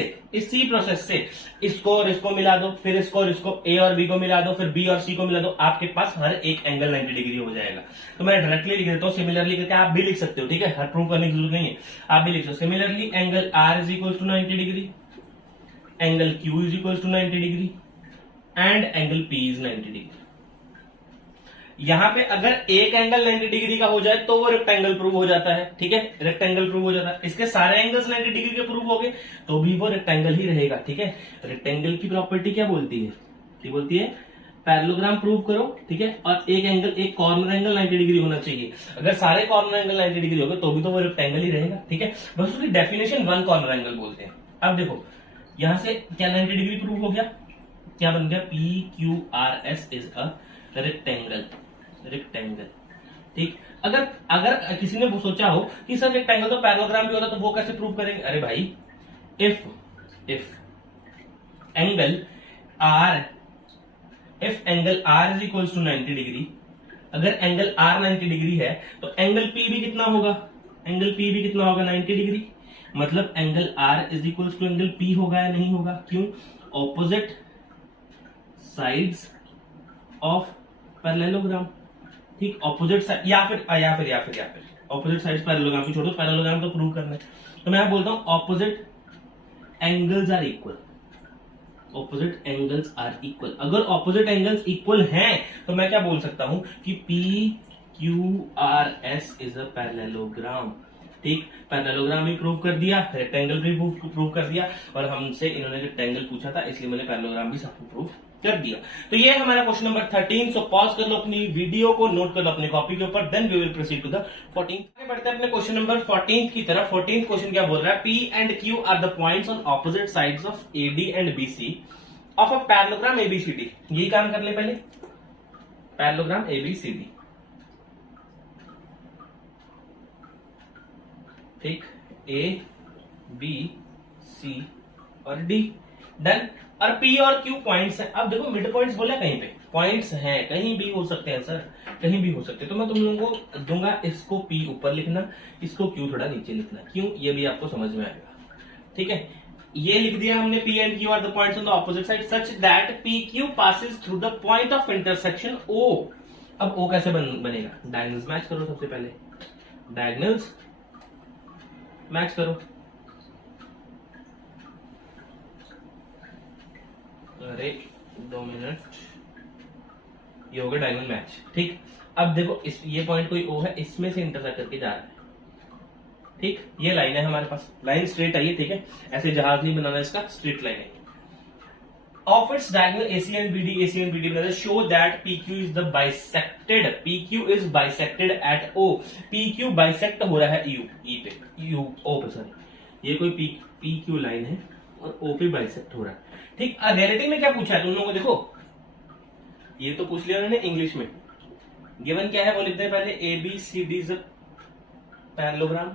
से इसको और इसको मिला दो, फिर इसको और इसको, ए और बी को मिला दो, फिर बी और सी को मिला दो, आपके पास हर एक एंगल 90 डिग्री हो जाएगा। तो मैं डायरेक्टली लिख देता हूं, सिमिलरली करके आप भी लिख सकते हो, ठीक है, हर प्रूफ करने की जरूरत नहीं है, आप भी लिख सकते हो। Similarly angle R is equal to 90 degree, angle Q is equal to 90 degree and angle P is 90 degree. यहां पे अगर एक एंगल 90 डिग्री का हो जाए तो वो रेक्टेंगल प्रूव हो जाता है, ठीक है, रेक्टेंगल प्रूव हो जाता है। इसके सारे एंगल्स 90 डिग्री के प्रूव हो गए तो भी वो रेक्टेंगल ही रहेगा, ठीक है। रेक्टेंगल की प्रॉपर्टी क्या बोलती है, पैरेललोग्राम प्रूव करो, ठीक है, और एक कॉर्नर एंगल 90 डिग्री होना चाहिए। अगर सारे कॉर्नर एंगल 90 डिग्री हो गए तो भी तो वो रेक्टेंगल ही रहेगा, ठीक है। बस उसकी डेफिनेशन वन कॉर्नर एंगल बोलते हैं। अब देखो यहां से क्या 90 डिग्री प्रूव हो गया, क्या बन गया, P Q R S is a rectangle, ठीक। अगर किसी ने वो सोचा हो कि सर रेक्टेंगल तो पैरेललोग्राम भी होता तो वो कैसे प्रूव करेंगे, अरे भाई if angle R is equal to 90 degree, अगर एंगल आर 90 डिग्री है तो एंगल पी भी कितना होगा, 90 डिग्री। मतलब angle R is equal to angle P होगा या नहीं होगा, क्यों, ऑपोजिट साइड्स ऑफ पैरेललोग्राम, ठीक, ऑपोजिट साइड या फिर ऑपोजिट साइड्स पैरेललोग्राम की छोड़ो, पैरेललोग्राम तो प्रूव करना है, तो मैं बोलता हूं ऑपोजिट एंगल्स आर इक्वल। अगर ऑपोजिट एंगल्स इक्वल हैं तो मैं क्या बोल सकता हूं कि P Q R S is a parallelogram, ठीक। पैरेललोग्राम भी प्रूव कर दिया, रेक्टेंगल भी प्रूव कर दिया, और हमसे इन्होंने रेक्टेंगल पूछा था इसलिए मैंने पैरेललोग्राम भी सबको प्रूव कर दिया। तो ये है हमारा क्वेश्चन नंबर 13। सो पॉज कर लो अपनी वीडियो को, नोट कर लो अपनी कॉपी के ऊपर, then we will proceed to the 14। आगे बढ़ते हैं अपने क्वेश्चन नंबर 14 की तरफ। 14 क्वेश्चन क्या बोल रहा है, P and Q are the points on opposite sides of AD and BC of a parallelogram ABCD। यही काम कर ले पहले, पैरेललोग्राम ABCD, ठीक, A B C और D, डन। और P और Q पॉइंट्स हैं। अब देखो मिड पॉइंट्स बोला, कहीं पे पॉइंट्स हैं, कहीं भी हो सकते हैं सर, कहीं भी हो सकते हैं। तो मैं तुम लोगों को दूंगा, इसको P ऊपर लिखना, इसको Q थोड़ा नीचे लिखना। क्यों, ये भी आपको समझ में आएगा, ठीक है। ये लिख दिया हमने, P and Q are the points on the opposite side such that PQ passes through the point of intersection O। अब O कैसे बनेगा, डायगोनल्स मैच करो। सबसे पहले डायगोनल्स मैच करो। अरे 2 मिनट, ये हो गया डायगोनल मैच, ठीक। अब देखो ये पॉइंट कोई O है, इसमें से इंटरसेक्ट करके जा रहा है, ठीक। ये लाइन है हमारे पास, लाइन स्ट्रेट आई है, ठीक है, ऐसे जहाज नहीं बनाना इसका, स्ट्रेट लाइन है। Of its diagonal AC and BD banana, show that PQ is the bisected, PQ is bisected at O। PQ bisect हो रहा है E पे, O पे, सॉरी, ये कोई PQ लाइन है और O पे बाइसेक्ट हो रहा है, ठीक। रियलिटी में क्या पूछा है तुम लोगों को, देखो ये तो पूछ लिया उन्होंने इंग्लिश में। गिवन क्या है वो लिखते हैं पहले, ABCD is a parallelogram,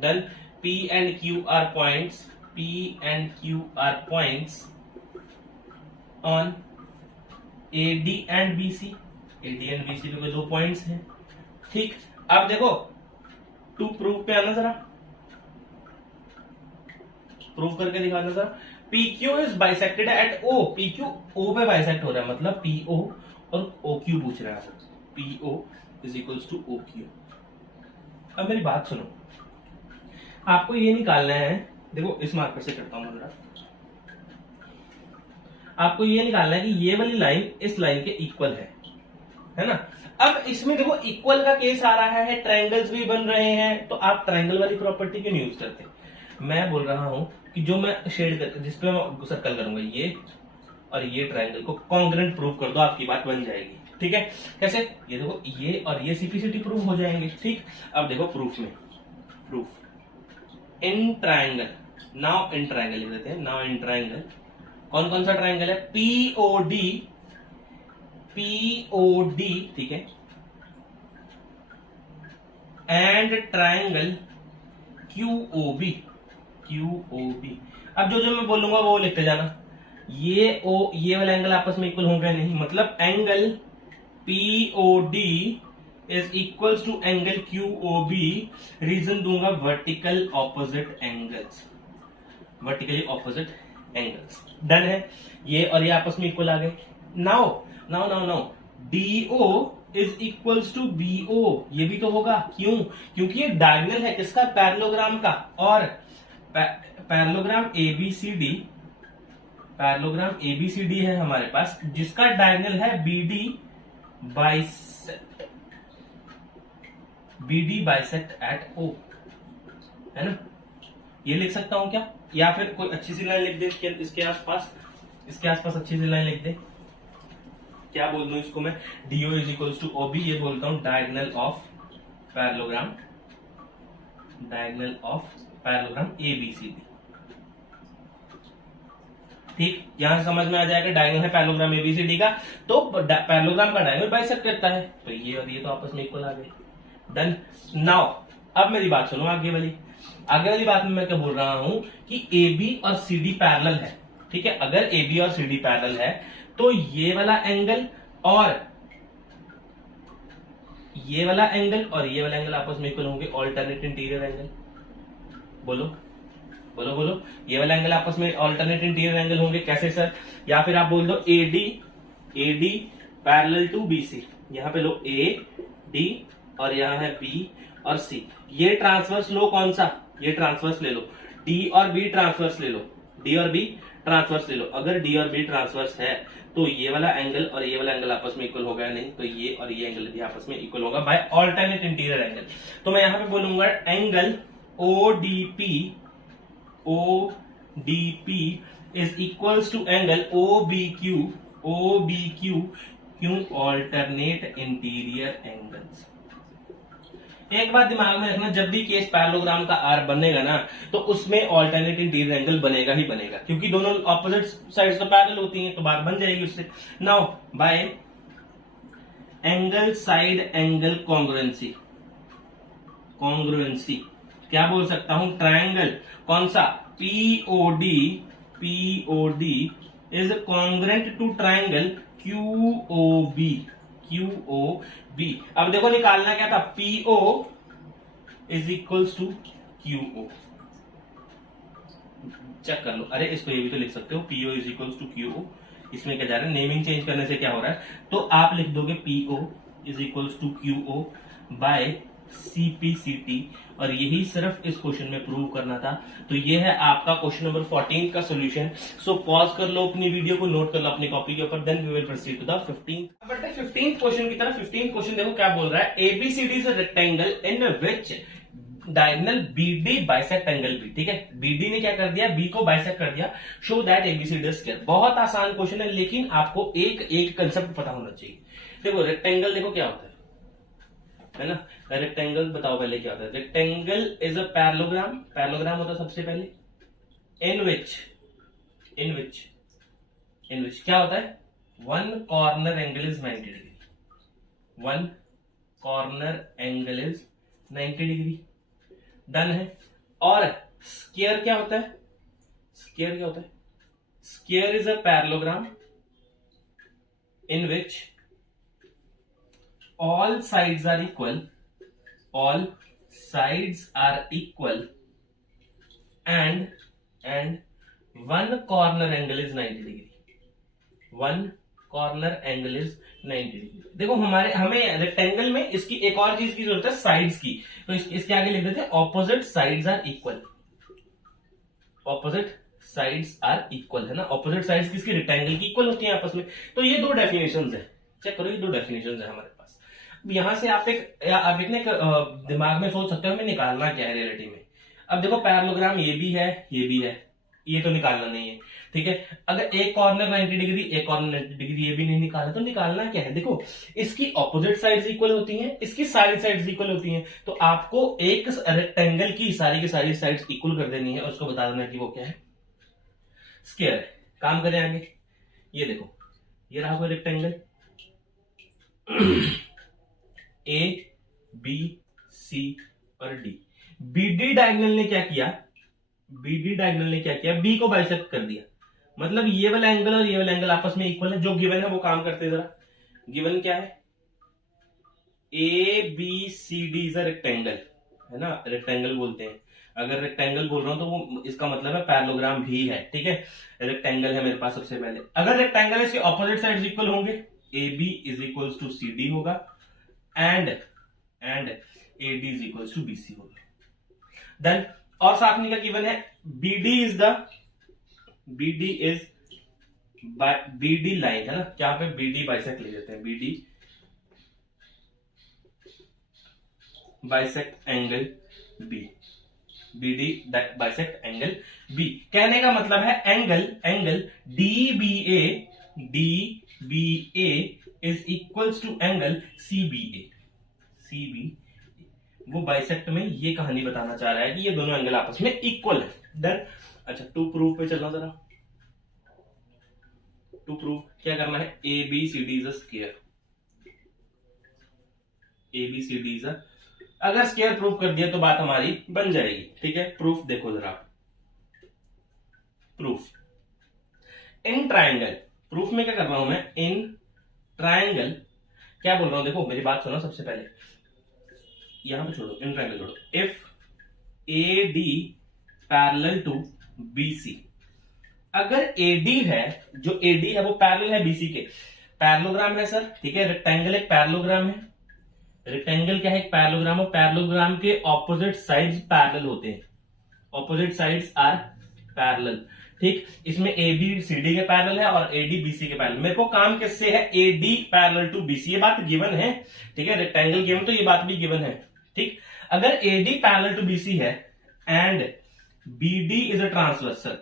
done. P and Q are points, P and Q are points on AD and BC, AD and BC पे 2 पॉइंट्स हैं, ठीक। अब देखो टू प्रूफ पे आना जरा, प्रूफ करके दिखाना जरा। PQ is bisected at O, PQ O पे बाइसेक्ट हो रहा है, मतलब PO और OQ पूछ रहा है, PO is equals to OQ। अब मेरी बात सुनो, आपको ये निकालना है, देखो इस मार्कर से करता हूं जरा, आपको ये निकालना है कि ये वाली लाइन इस लाइन के इक्वल है ना। अब इसमें देखो इक्वल का केस आ रहा है, ट्रायंगल्स भी बन रहे हैं, तो आप ट्रायंगल वाली प्रॉपर्टी क्यों यूज करते? मैं बोल रहा हूं कि जो मैं शेड कर, जिसपे मैं सर्कल करूंगा, ये और ये ट्रायंगल को कॉन्ग्रुएंट प्रूव कर दो, आपकी बात बन जाएगी, ठीक है। कैसे, ये देखो ये और ये CP/CT प्रूफ हो जाएंगे, ठीक। अब देखो प्रूफ में, proof in triangle, now in triangle लिख देते हैं, नाउ इन ट्रायंगल कौन कौन सा ट्रायंगल है, POD, ठीक है, एंड ट्रायंगल QOB। अब जो जो मैं बोलूंगा वो लिखते जाना। ये वाला एंगल आपस में इक्वल होंगे नहीं, मतलब angle POD is equals to angle QOB, reason दूंगा vertical opposite angles, vertically opposite angles, done है। ये और ये आपस में इक्वल आ गए। Now DO is equals to BO, ये भी तो होगा, क्यों, क्योंकि ये डायगोनल है किसका, पैरेललोग्राम का, और पैरेललोग्राम ABCD है हमारे पास, जिसका डायगोनल है BD बाइसेक्ट एट O, है ना। ये लिख सकता हूं क्या, या फिर कोई अच्छी सी लाइन लिख दे इसके आसपास अच्छी सी लाइन लिख दे। क्या बोल दूं इसको मैं, DO is equals to OB, ये बोलता हूं डायगोनल ऑफ पैरेललोग्राम ABCD, ठीक। यहां से समझ में आ जाएगा डायगोनल है पैरेललोग्राम ABCD का, तो पैरेललोग्राम का डायगोनल बाइसेक्ट करता है, तो ये और ये तो आपस में इक्वल आ गए, डन। नाउ अब मेरी बात सुनो, आगे वाली बात में मैं क्या बोल रहा हूं कि AB और CD पैरेलल है, ठीक है। अगर AB और CD पैरेलल है तो ये वाला एंगल और ये वाला एंगल आपस में इक्वल होंगे, ऑल्टरनेट इंटीरियर एंगल, बोलो, ये वाला एंगल आपस में ऑल्टरनेट इंटीरियर एंगल होंगे, कैसे सर, या फिर आप बोल दो AD पैरेलल टू BC, यहां पे लो AD और यहां है B और C, ये ट्रांसवर्स लो, कौन सा, ये ट्रांसवर्स ले लो, D और B ट्रांसवर्स ले लो, अगर D और B ट्रांसवर्स है तो ये वाला एंगल और ये वाला एंगल आपस में इक्वल होगा, नहीं तो ये और ये एंगल भी आपस में इक्वल होगा बाय ऑल्टरनेट इंटीरियर एंगल। तो मैं यहां पे बोलूंगा angle DP is equals to angle OBQ क्यों alternate interior angles। एक बात दिमाग में रखना, जब भी केस पैरेललोग्राम का आर बनेगा ना तो उसमें ऑल्टरनेट इंटीरियर एंगल बनेगा ही बनेगा, क्योंकि दोनों ऑपोजिट साइड्स तो पैरेलल होती हैं, तो बात बन जाएगी उससे। Now by angle side angle congruency क्या बोल सकता हूं, ट्रायंगल कौन सा, POD is congruent to triangle QOB। अब देखो निकालना क्या था, PO is equals to QO। Check कर लो, अरे इसको ये भी तो लिख सकते हो, PO is equals to QO। इसमें क्या जा रहा है, नेमिंग चेंज करने से क्या हो रहा है, तो आप लिख दोगे PO is equals to QO by CPCT, और यही सिर्फ इस क्वेश्चन में प्रूव करना था। तो ये है आपका क्वेश्चन नंबर 14 का सॉल्यूशन। सो पॉज कर लो अपनी वीडियो को, नोट कर लो अपनी कॉपी के ऊपर, then we will proceed to the 15th। But 15th question की तरफ। 15th क्वेश्चन देखो क्या बोल रहा है, ABCD is a rectangle in which diagonal BD bisect angle B। ठीक है, BD ने क्या कर दिया, B को बाइसेक्ट कर दिया, show that ABCD is square. बहुत आसान क्वेश्चन है, लेकिन आपको एक कंसेप्ट पता होना चाहिए। देखो रेक्टेंगल देखो क्या होता है ना, रेक्टेंगल बताओ पहले क्या होता है। रेक्टेंगल इज अ पैरेललोग्राम होता है सबसे पहले, इन विच क्या होता है, one corner angle is 90 degree, one corner angle is 90 degree, done है। और स्क्वायर क्या होता है, square is a parallelogram in which all sides are equal and one corner angle is 90 degree, देखो हमें रेक्टेंगल में इसकी एक और चीज की जरूरत है, साइड्स की। तो इसके आगे लिख देते हैं ऑपोजिट साइड्स आर इक्वल, है ना। ऑपोजिट साइड्स किसकी, रेक्टेंगल की इक्वल होती है आपस में। तो ये दो डेफिनेशंस है, चेक करो, ये दो डेफिनेशंस है हमारे पास। यहां से आप एक दिमाग में सोच सकते हो हमें निकालना क्या है रियलिटी में। अब देखो पैरेललोग्राम ये भी है, ये तो निकालना नहीं है, ठीक है। अगर एक कॉर्नर 90 डिग्री, एक कॉर्नर 90 डिग्री, ये भी नहीं निकालना, तो निकालना क्या है, देखो इसकी ऑपोजिट साइड्स इक्वल होती हैं, इसकी सारी साइड्स इक्वल होती हैं, तो आपको एक रेक्टेंगल की सारी की सारी साइड्स इक्वल कर देनी है और उसको बता देना कि वो क्या है, स्क्वायर है। काम करें आगे, ये देखो ये रहा कोई रेक्टेंगल A B C और D। BD डायगोनल ने क्या किया, B को बाइसेक्ट कर दिया, मतलब ये वाला एंगल और ये वाला एंगल आपस में इक्वल है। जो गिवन है वो काम करते हैं जरा। गिवन क्या है, ABCD इज अ रेक्टेंगल, है ना, रेक्टेंगल बोलते हैं। अगर रेक्टेंगल बोल रहा हूं तो वो इसका मतलब है पैरेललोग्राम भी है, ठीक है। रेक्टेंगल है मेरे पास सबसे पहले। अगर रेक्टेंगल है इसके ऑपोजिट साइड्स इक्वल होंगे, AB is equals to CD होगा and AD is equals to BC होगा। देन और साथ में क्या गिवन है, BD इज BD लाइन, है ना, क्या पे BD बाइसेक्ट ले लेते हैं, BD bisect angle B, BD bisect angle B। कहने का मतलब है angle DBA is equals to angle CBA। वो बाइसेक्ट में ये कहानी बताना चाह रहा है कि ये दोनों एंगल आपस में इक्वल है। देन अच्छा टू प्रूफ पे चलना जरा। टू प्रूफ क्या करना है, ABCD is a square, ABCD is अ, अगर स्क्वायर प्रूफ कर दिया तो बात हमारी बन जाएगी, ठीक है। प्रूफ देखो जरा, प्रूफ इन ट्रायंगल, प्रूफ में क्या कर रहा हूं मैं, इन ट्रायंगल क्या बोल रहा हूं, देखो मेरी बात सुनो सबसे पहले, यहां पे छोड़ो, इन ट्रायंगल छोड़ो। If AD parallel to BC, अगर AD है, जो AD है वो पैरेलल है BC के, पैरेललोग्राम है सर, ठीक है। रेक्टेंगल एक पैरेललोग्राम है, रेक्टेंगल क्या है, एक पैरेललोग्राम है। पैरेललोग्राम के ऑपोजिट साइड्स पैरेलल होते हैं, ऑपोजिट साइड्स आर पैरेलल, ठीक। इसमें AB CD के पैरेलल है और AD BC के पैरेलल। मेरे को काम किससे है, AD पैरेलल टू BC, ये बात गिवन है, ठीक है। रेक्टेंगल गिवन तो ये बात भी गिवन है, ठीक। अगर AD पैरेलल टू BC है and BD is a transversal,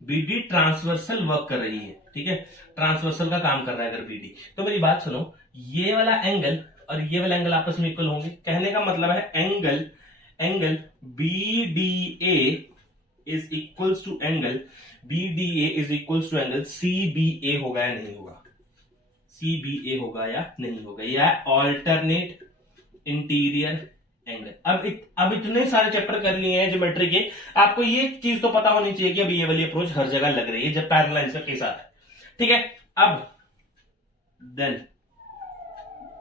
B D transversal work कर रही है, ठीक है, ट्रांसवर्सल का काम कर रहा है अगर बीडी। तो मेरी बात सुनो, ये वाला एंगल और ये वाला एंगल आपस में इक्वल होंगे। कहने का मतलब है angle BDA is equals to angle BDA is equals to angle CBA होगा या नहीं होगा, CBA होगा या नहीं होगा, या ऑल्टरनेट इंटीरियर एंगल। अब इतने सारे चैप्टर कर लिए हैं ज्योमेट्री के, आपको ये चीज तो पता होनी चाहिए कि अब ये वाली अप्रोच हर जगह लग रही है जब पैरेलल लाइंस का केस आ रहा है, ठीक है। अब देन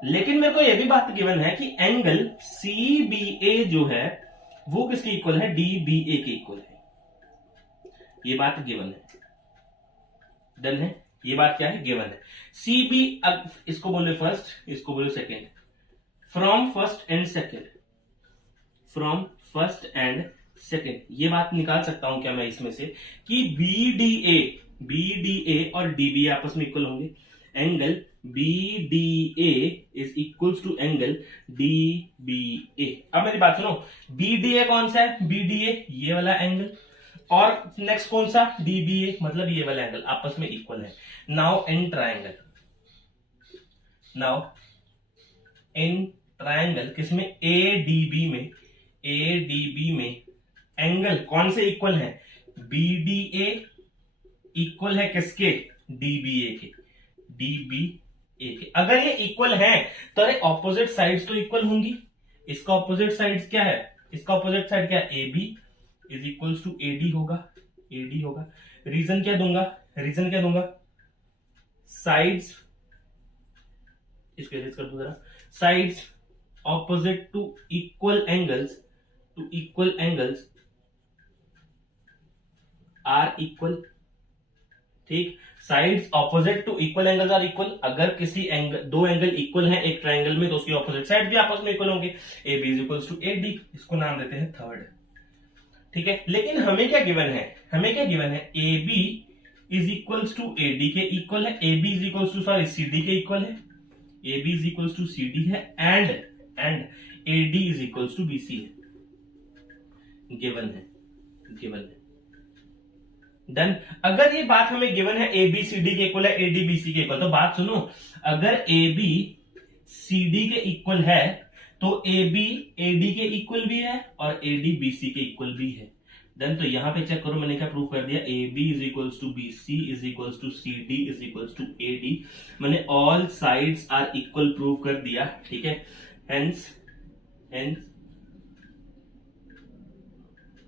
लेकिन मेरे को यह भी बात गिवन है कि एंगल CBA जो है वो किसके इक्वल है, DBA के इक्वल है, ये बात गिवन है, डन है, ये बात क्या है, गिवन है। CB, अब इसको बोले फर्स्ट, इसको बोले second, from first and second, ये बात निकाल सकता हूं क्या मैं इसमें से कि BDA और DBA आपस में इक्वल होंगे। Angle BDA is equals to angle DBA। अब मेरी बात सुनो, BDA कौन सा है, BDA ये वाला एंगल, और नेक्स्ट कौन सा, DBA, मतलब ये वाला एंगल आपस में इक्वल है। नाउ इन ट्रायंगल किसमें, ADB में एंगल कौन से इक्वल है, BDA इक्वल है किसके, DBA के। अगर ये इक्वल है तो अरे ऑपोजिट साइड्स तो इक्वल होंगी। इसका ऑपोजिट साइड्स क्या है, इसका ऑपोजिट साइड क्या है, AB is equals to AD होगा। रीजन क्या दूंगा, साइड्स, इसको एरेज कर दो जरा, sides opposite to equal angles are equal, ठीक, sides opposite to equal angles are equal. अगर किसी दो एंगल इक्वल हैं एक ट्रायंगल में तो उसकी ऑपोजिट साइड भी आपस में इक्वल होंगे। AB is equals to AD, इसको नाम देते हैं थर्ड, ठीक है। लेकिन हमें क्या गिवन है, AB is equals to AD के इक्वल है, AB is equals to CD के इक्वल है, AB is equals to CD है, and AD is equals to BC है, गिवन है। डन। अगर ये बात हमें गिवन है ABCD के इक्वल है, AD BC के इक्वल, तो बात सुनो, अगर AB CD के इक्वल है तो AB AD के इक्वल भी है और AD BC के इक्वल भी है। देन तो यहां पे चेक करो, मैंने क्या प्रूव कर दिया, AB is equals to BC is equals to CD is equals to AD, मैंने all sides are equal prove कर दिया, ठीक है। Hence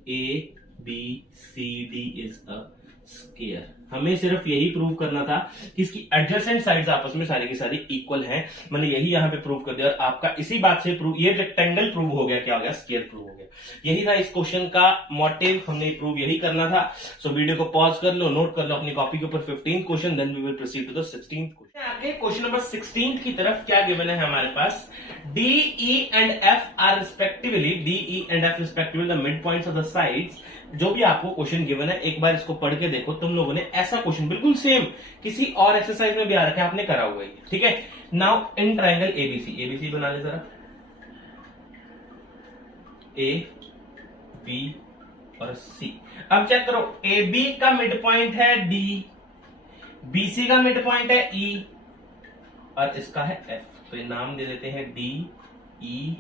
ABCD is a square. हमें सिर्फ यही प्रूव करना था कि इसकी एडजेसेंट साइड्स आपस में सारी की सारी इक्वल हैं। मैंने यही यहां पे प्रूव कर दिया और आपका इसी बात से प्रूव, ये रेक्टेंगल प्रूव हो गया, क्या हो गया, स्क्वायर प्रूव हो गया। यही था इस क्वेश्चन का मोटिव, हमने प्रूव यही करना था। सो वीडियो को पॉज कर लो, नोट कर लो अपनी कॉपी के ऊपर 15th question, then we will proceed to the 16th question. आगे क्वेश्चन नंबर 16 की तरफ क्या गिवन है हमारे पास, DE and F are respectively the mid points of the sides. जो भी आपको क्वेश्चन गिवन है एक बार इसको पढ़ के देखो, तुम लोगों ने ऐसा क्वेश्चन बिल्कुल सेम किसी और एक्सरसाइज में भी आ रखा है, आपने करा हुआ है, ठीक है। नाउ इन ट्रायंगल ABC बना ले जरा, A B और C। अब चेक करो, AB का मिड पॉइंट है D, BC का मिड पॉइंट है E और इसका है F, तो ये नाम दे देते हैं D, E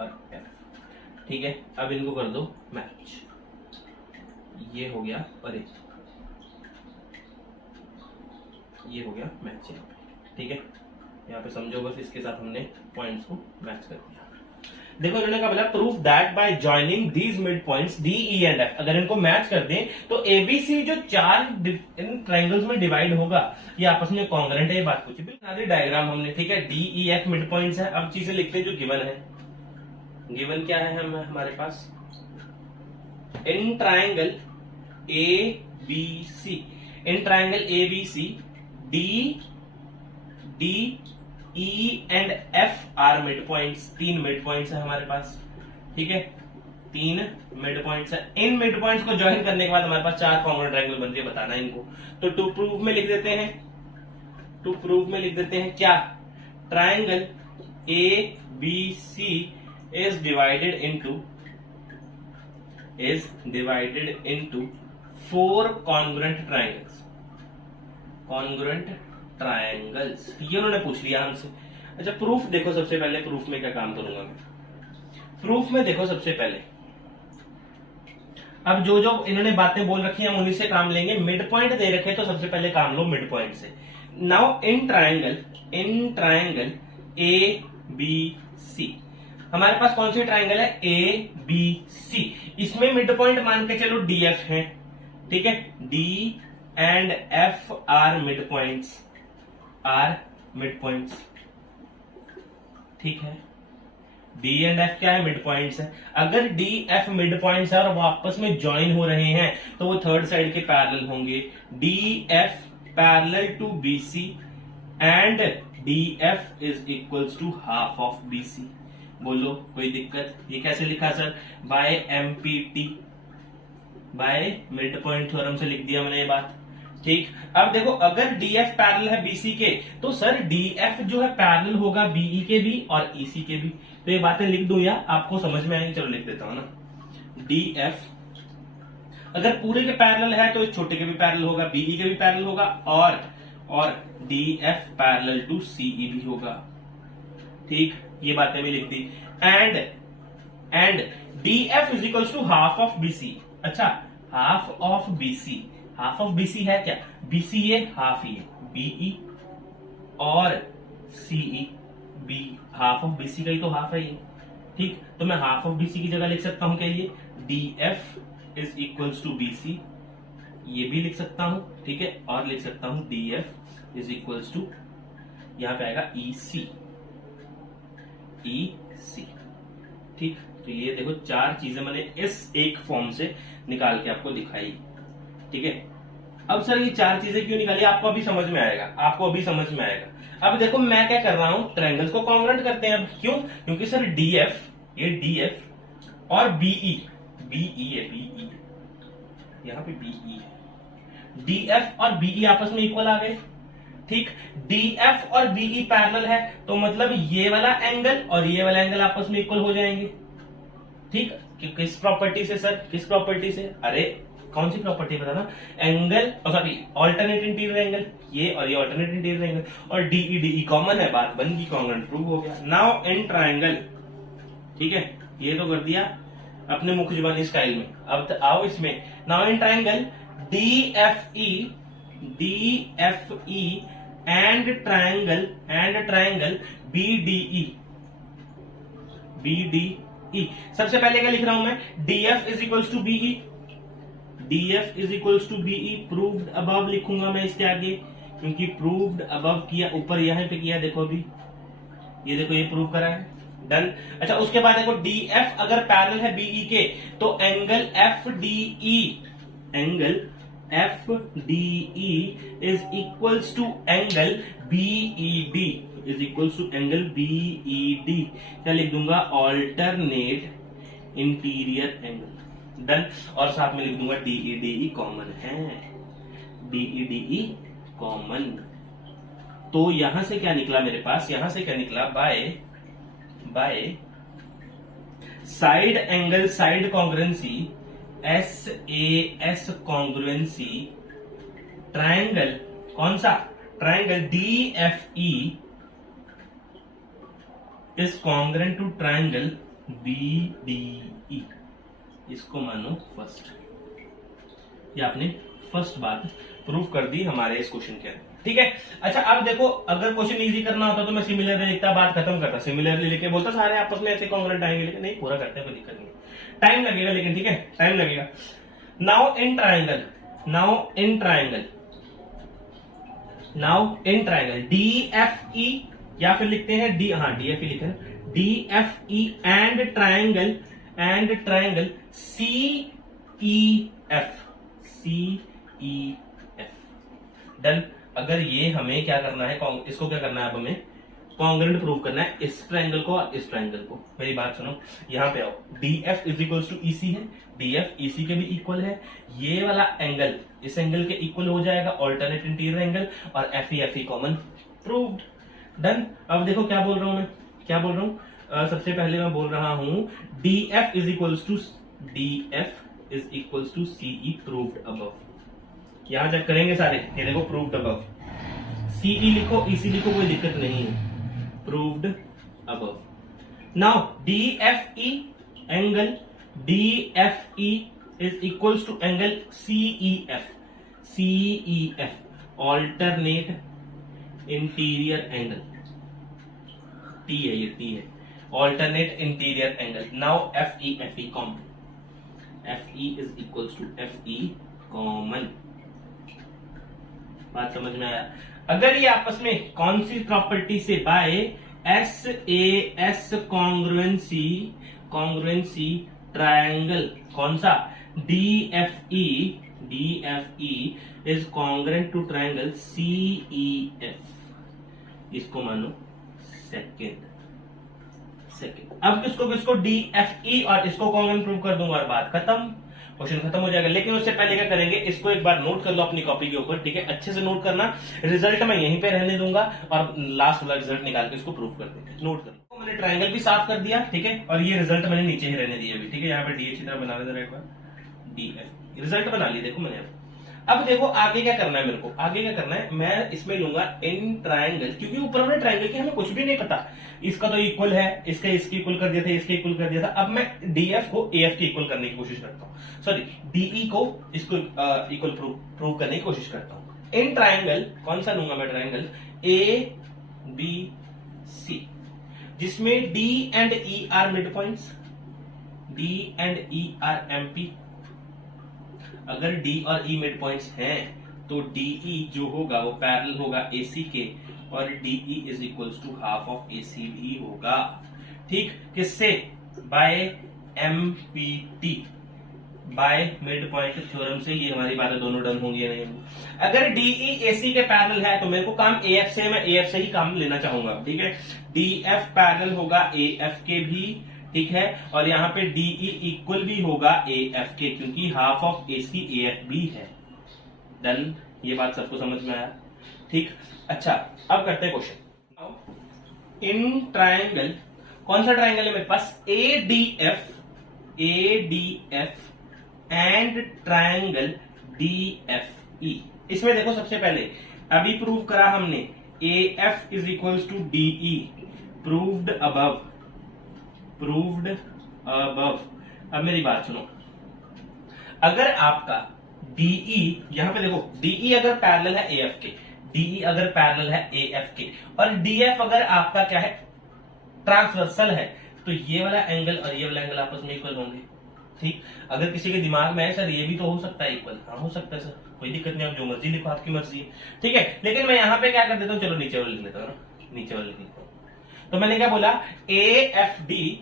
और F, ठीक है। अब इनको कर दो मैच, ये हो गया और ये हो गया मैच, ठीक है। यहाँ पे समझो बस, इसके साथ हमने पॉइंट्स को मैच कर दिया। देखो इन्होंने कहा बोला proof that bye joining these mid points D, E and F, अगर इनको मैच कर दें तो ABC जो चार इन ट्रायंगल्स में डिवाइड होगा ये आपस में कॉन्ग्रेंट है। ये बात कुछ भी बना दी डायग्राम हमने, ठीक है। D, E, F mid points है। अब चीजें लिखते हैं जो गिवन है। गिवन क्या है हमारे पास, in triangle ABC, D, E and F are mid points. 3 mid points है हमारे पास, ठीक है, 3 मिड पॉइंट्स है। इन मिड पॉइंट्स को ज्वाइन करने के बाद हमारे पास 4 कॉन्ग्रुएंट ट्रायंगल बन रही है, बताना इनको। तो टू प्रूव में लिख देते हैं क्या, triangle ABC is divided into 4 congruent triangles, congruent triangles ये उन्होंने पूछ लिया हमसे। अच्छा प्रूफ देखो, सबसे पहले प्रूफ में क्या काम करूंगा मैं, प्रूफ में देखो सबसे पहले अब जो जो इन्होंने बातें बोल रखी हैं हम उन्हीं से काम लेंगे। मिड पॉइंट दे रखे तो सबसे पहले काम लो मिड पॉइंट से। Now in triangle A B C, हमारे पास कौन सी ट्राइंगल है, ए बी सी, इसमें मिड पॉइंट मान के चलो डी एफ है, ठीक है, D and F are mid points, ठीक है, डी एंड एफ क्या है, मिड पॉइंट्स है। अगर डी एफ मिड पॉइंट्स है और वो आपस में ज्वाइन हो रहे हैं तो वो थर्ड साइड के पैरेलल होंगे। D F parallel to B C and D F is equals to half of B C. बोलो कोई दिक्कत, ये कैसे लिखा sir, by MPT, by mid point theorem से लिख दिया मैंने ये बात, ठीक। अब देखो अगर डी एफ पैरेलल है बीसी के तो सर डी एफ जो है पैरेलल होगा बीई के भी और ईसी के भी। तो ये बातें लिख दूं या आपको समझ में आएंगी, चलो लिख देता हूं ना। डी एफ अगर पूरे के पैरेलल है तो इस छोटे के भी पैरेलल होगा, बीई के भी पैरेलल होगा और D F parallel to C E भी होगा, ठीक, ये बातें भी लिख दी। And D F is equal to half of B C. अच्छा half of B C, half of B C है क्या, बीसी ये हाफ ही है, बीई और C E, B half of B C का ही तो हाफ है ये, ठीक। तो मैं हाफ ऑफ बीसी की जगह लिख सकता हूं क्या, ये D F is equals to B C, ये भी लिख सकता हूं, ठीक है, और लिख सकता हूं D F is equals to, यहां पे आएगा ईसी, ठीक। तो ये देखो चार चीजें मैंने इस एक फॉर्म से निकाल के आपको दिखाई, ठीक है। अब सर ये चार चीजें क्यों निकाली, आपको अभी समझ में आएगा, अब देखो मैं क्या कर रहा हूं, ट्रायंगल्स को कॉन्ग्रुएंट करते हैं। अब क्यों, क्योंकि सर डीएफ, ये डीएफ और बीई है, यहां पे बीई है, डीएफ और बीई आपस में इक्वल आ गए, ठीक। डीएफ और बीई पैरेलल है तो मतलब ये वाला एंगल और ये वाला एंगल आपस में इक्वल हो जाएंगे, ठीक। किस प्रॉपर्टी से सर, किस प्रॉपर्टी से, अरे कौन सी प्रॉपर्टी बताना, angle sorry alternate interior angle, ये और ये ऑल्टरनेट इंटीरियर एंगल, और डीई कॉमन है, बात बन गई, कॉन्ग्रुएंट प्रूव हो गया। नाउ इन ट्रायंगल, ठीक है, ये तो कर दिया अपने मुख जुबानी स्टाइल में। अब आओ इसमें, now in triangle DFE and triangle BDE, सबसे पहले क्या लिख रहा हूं मैं, DF is equals to BE, DF is equals to BE, proved above लिखूंगा मैं इसके आगे, क्योंकि प्रूव्ड अबव किया, ऊपर यहां पे किया, देखो अभी ये देखो ये प्रूव करा है, डन। अच्छा उसके बाद देखो डीएफ अगर पैरेलल है बीई के तो angle FDE is equals to angle BED, क्या लिख दूंगा, ऑल्टरनेट इंटीरियर एंगल, डन। और साथ में लिख दूंगा डीई कॉमन है, डीई कॉमन। तो यहां से क्या निकला मेरे पास, यहां से क्या निकला, by side angle side congruency, SAS congruency, triangle कौन सा, triangle DFE is congruent to triangle BDE, इसको मानो फर्स्ट। ये आपने फर्स्ट बात प्रूफ कर दी हमारे इस क्वेश्चन के अंदर, ठीक है। अच्छा अब देखो अगर क्वेश्चन इजी करना होता तो मैं सिमिलरली लिखता, बात खत्म करता, सिमिलरली लिख के बोलता सारे आपस में ऐसे कॉन्ग्रुएंट आएंगे, लेकिन नहीं, पूरा करते हैं कोई दिक्कत नहीं, टाइम लगेगा लेकिन, ठीक है, टाइम लगेगा। नाउ इन ट्रायंगल DFE, या फिर लिखते हैं DFE लिखे हैं, DFE and triangle CEF, done. अगर ये हमें क्या करना है, इसको क्या करना है, अब हमें कॉन्ग्रुएंट प्रूव करना है, इस ट्रायंगल को और इस ट्रायंगल को। मेरी बात सुनो, यहां पे आओ, DF is equal to EC है, DF EC के भी इक्वल है, ये वाला एंगल इस एंगल के इक्वल हो जाएगा, ऑल्टरनेट इंटीरियर एंगल, और FE कॉमन, प्रूव्ड, डन। अब देखो क्या बोल रहा हूं मैं, सबसे पहले मैं बोल रहा हूं DF is is equals to CE proved above. यहां चेक करेंगे सारे, ये देखो प्रूव्ड अबव, सीई लिखो ईसी लिखो कोई दिक्कत नहीं है, proved above. Now DFE angle DFE is equals to angle CEF, CEF alternate interior angle, T है ये, टी है, alternate interior angle. Now FE common, FE is equals to FE common. बात समझ में आया? अगर ये आपस में कौन सी प्रॉपर्टी से, bye S A S congruency, congruency triangle, कौन सा, DFE, DFE is congruent to triangle सीईएफ, इसको मानो सेकेंड। अब किसको किसको, डीएफई और इसको कॉन्ग्रुएंट प्रूव कर दूंगा और बात खत्म, क्वेश्चन खत्म हो जाएगा। लेकिन उससे पहले क्या करेंगे, इसको एक बार नोट कर लो अपनी कॉपी के ऊपर, ठीक है, अच्छे से नोट करना। रिजल्ट मैं यहीं पे रहने दूंगा और लास्ट वाला रिजल्ट निकाल के इसको प्रूव कर देंगे। नोट कर लो, मैंने ट्रायंगल भी साफ कर दिया, ठीक है, और ये रिजल्ट मैंने नीचे ही रहने दिया अभी, ठीक है। यहाँ पे डी अच्छी तरह बना देना एक बार, डीएफ रिजल्ट बना लिया, देखो मैंने। अब देखो आगे क्या करना है मेरे को, आगे क्या करना है, मैं इसमें लूंगा इन ट्रायंगल, क्योंकि ऊपर वाले ट्रायंगल की हमें कुछ भी नहीं पता, इसका तो इक्वल है, इसका इसके इक्वल कर दिया था, इसके इक्वल कर दिया था। अब मैं डीएफ को एएफ के इक्वल करने की कोशिश करता हूँ, सॉरी डीई को इसको इक्वल प्रूव करने की कोशिश करता हूँ। इन ट्रायंगल कौन सा लूंगा मैं, ट्रायंगल ए बी सी, जिसमें D and E R mid points, D and E R MP. अगर डी और ई मिड पॉइंट्स हैं तो डीई जो होगा वो पैरेलल होगा एसी के, और D E is equals to half of AC भी होगा, ठीक, किससे, by MPT, by mid point theorem से। ये हमारी बातें दोनों डन होंगी या नहीं होंगी। अगर डीई एसी के पैरेलल है तो मेरे को काम एएफ से, मैं एएफ से ही काम लेना चाहूंगा, ठीक है। डीएफ पैरेलल होगा एएफ के भी, ठीक है, और यहाँ पे डीई इक्वल भी होगा एएफ के, क्योंकि हाफ ऑफ एसी एएफ भी है। डन, ये बात सबको समझ में आया, ठीक। अच्छा, अब करते हैं क्वेश्चन। इन ट्रायंगल, कौन सा ट्रायंगल है मेरे पास, A D F, A D F and triangle D F E. इसमें देखो सबसे पहले अभी प्रूव करा हमने, A F is equals to D E, proved above, proved above. अब मेरी बात सुनो, अगर आपका डीई, यहां पे देखो डीई अगर पैरेलल है एएफ के, डीई अगर पैरेलल है एएफ के, और डीएफ अगर आपका क्या है, ट्रांसवर्सल है, तो ये वाला एंगल और ये वाला एंगल आपस में इक्वल होंगे, ठीक। अगर किसी के दिमाग में है सर ये भी तो हो सकता है इक्वल, हाँ हो सकता है सर, कोई दिक्कत नहीं, आप जो मर्जी लिखो, आपकी मर्जी है, ठीक है। लेकिन मैं यहां पे क्या कर देता हूं, चलो नीचे वाला लिख लेता हूं ना, नीचे वाला लिख लेता हूं। तो मैंने क्या बोला, AFD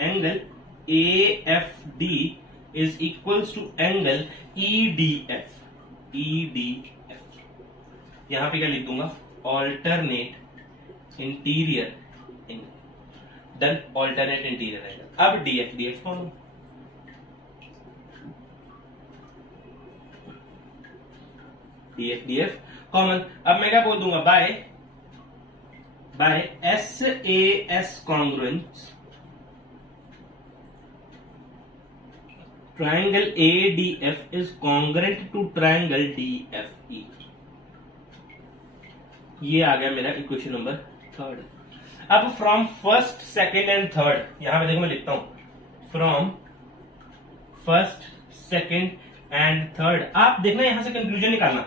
angle AFD is equals to angle EDF, EDF. यहां पे क्या लिख दूंगा, alternate interior angle, done, alternate interior angle. अब डीएफ, डीएफ कौन, डीएफ, डीएफ कॉमन। अब मैं क्या बोल दूंगा, by S A S congruence triangle ADF is congruent to triangle DFE। ये आ गया मेरा इक्वेशन नंबर थर्ड। अब from first, second and third, यहां पे देखो मैं लिखता हूं, from first, second and third. आप देखना यहां से कंक्लूजन निकालना,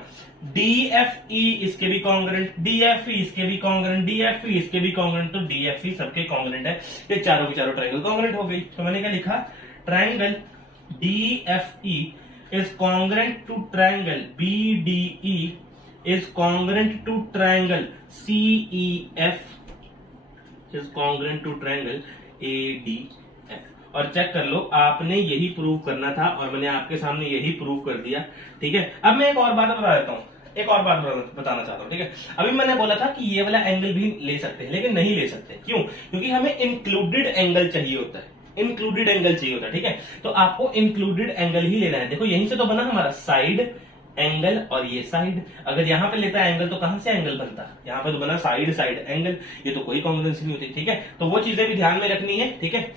DFE इसके भी कॉन्ग्रुएंट, DFE इसके भी कॉन्ग्रुएंट, DFE इसके भी कॉन्ग्रुएंट, तो DFE सबके कॉन्ग्रुएंट है, ये चारों की चारों ट्रायंगल कॉन्ग्रुएंट हो गई। तो मैंने क्या लिखा, triangle DFE is congruent to triangle BDE is congruent to triangle CEF is congruent to triangle ADF। और चेक कर लो, आपने यही प्रूव करना था और मैंने आपके सामने यही प्रूव कर दिया, ठीक है। अब मैं एक और बात बता देता हूँ, एक और बात बताना चाहता हूँ, ठीक है। अभी मैंने बोला था कि ये वाला एंगल भी ले सकते हैं, लेकिन नहीं ले सकते, क्यों, क्योंकि हमें इंक्लूडेड एंगल चाहिए होता है, इंक्लूडेड एंगल चाहिए होता है, ठीक है। तो आपको इंक्लूडेड एंगल ही लेना है। देखो यहीं से तो बना हमारा साइड एंगल और ये साइड, अगर यहां पे लेता है एंगल तो कहां से एंगल बनता, यहां पे तो बना साइड साइड एंगल, ये तो कोई कॉन्ग्रुएंसी नहीं होती, ठीक है। तो वो चीजें भी ध्यान में रखनी है, ठीक है।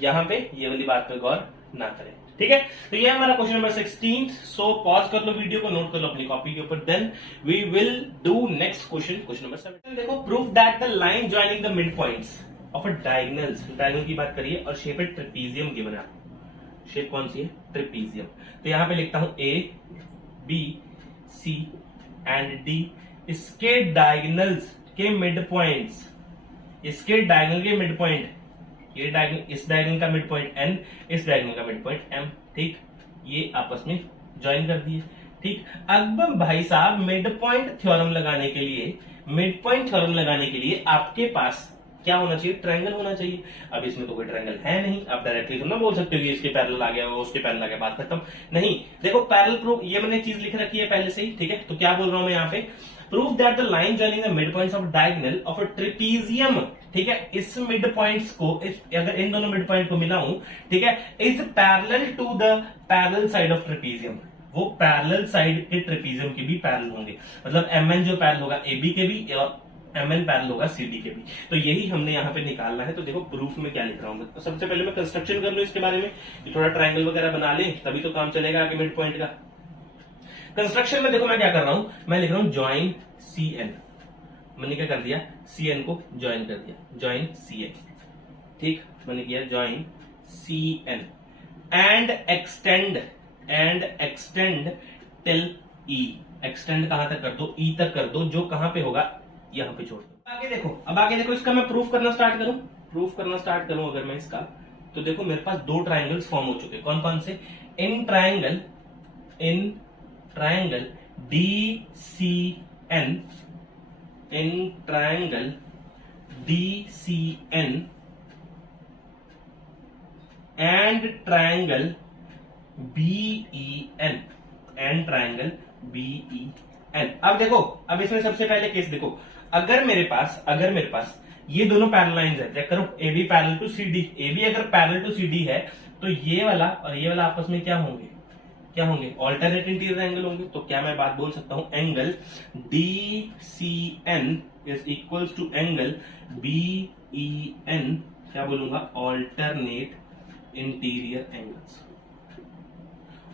यहां पे ये वाली बात पे गौर ना करें। ठीक है, तो ये हमारा क्वेश्चन नंबर 16। सो पॉज कर लो वीडियो को, नोट कर लो अपनी कॉपी के ऊपर, then we will do next question, question number 17। देखो, proof that the line joining the mid points of a diagonals, diagonal की बात करिए और शेप है ट्रेपीजियम गिवन है। शेप कौन सी है? ट्रेपीजियम। तो यहां पे लिखता हूं A B C and D, इसके डायगोनल्स के मिड पॉइंट्स, इसके डायगोनल के मिड पॉइंट, ये डायगोनल, इस डायगोनल का मिड पॉइंट एन, इस डायगोनल का मिड पॉइंट एम। ठीक, ये आपस में ज्वाइन कर दिए। ठीक, अब भाई साहब मिड पॉइंट थ्योरम लगाने के लिए, मिड पॉइंट थ्योरम लगाने के लिए आपके पास क्या होना चाहिए? ट्रायंगल होना चाहिए। अब इसमें तो कोई ट्रायंगल है नहीं, आप डायरेक्टली तो ना बोल सकते हो कि इसके पैरेलल आ गया, वो उसके पैरेलल आ गया, बात खत्म। नहीं, देखो पैरेलल प्रूफ, ये मैंने चीज लिख रखी है पहले से ही। ठीक है, तो क्या बोल रहा हूं मैं यहाँ पे? Proof that the line joining the mid points of diagonal of a trapezium, ठीक है, इस मिड पॉइंट्स को, अगर इन दोनों मिड पॉइंट को मिलाऊं, ठीक है, is parallel to the parallel side of trapezium, वो पैरेलल साइड के ट्रेपीजियम के भी पैरेलल होंगे। मतलब एमएन जो पैरेलल होगा एबी के भी और एमएन पैरेलल होगा सीडी के भी। तो यही हमने यहाँ पे निकालना है। तो देखो प्रूफ में क्या लिख रहा हूं, तो सबसे पहले मैं कंस्ट्रक्शन कर लूं इसके बारे में, थोड़ा ट्रायंगल वगैरह बना ले, तभी तो काम चलेगा आगे मिड पॉइंट का। कंस्ट्रक्शन में देखो मैं क्या कर रहा हूं, मैं लिख रहा हूं ज्वाइन सी एन। मैंने क्या कर दिया? सी एन को ज्वाइन कर दिया, ज्वाइन सी एन। ठीक, मैंने किया join C N and extend till E. Extend कहां तक कर दो? ई तक कर दो, जो कहां पे होगा? यहां पे छोड़ दो। आगे देखो, अब आगे देखो, इसका मैं प्रूफ करना स्टार्ट करूं अगर मैं इसका, तो देखो मेरे पास दो ट्रायंगल्स फॉर्म हो चुके। कौन कौन से? In triangle D C N, in triangle D C N and triangle BE N, and triangle BE N. अब देखो, अब इसमें सबसे पहले केस देखो, अगर मेरे पास ये दोनों पैरेलल लाइंस है, चेक करो, A B parallel to C D, A B अगर पैरेलल टू सी डी है तो ये वाला और ये वाला आपस में क्या होंगे? ऑल्टरनेट इंटीरियर एंगल होंगे। तो क्या मैं बात बोल सकता हूं, angle D C N is equals to angle BE N, क्या बोलूंगा? Alternate interior angles,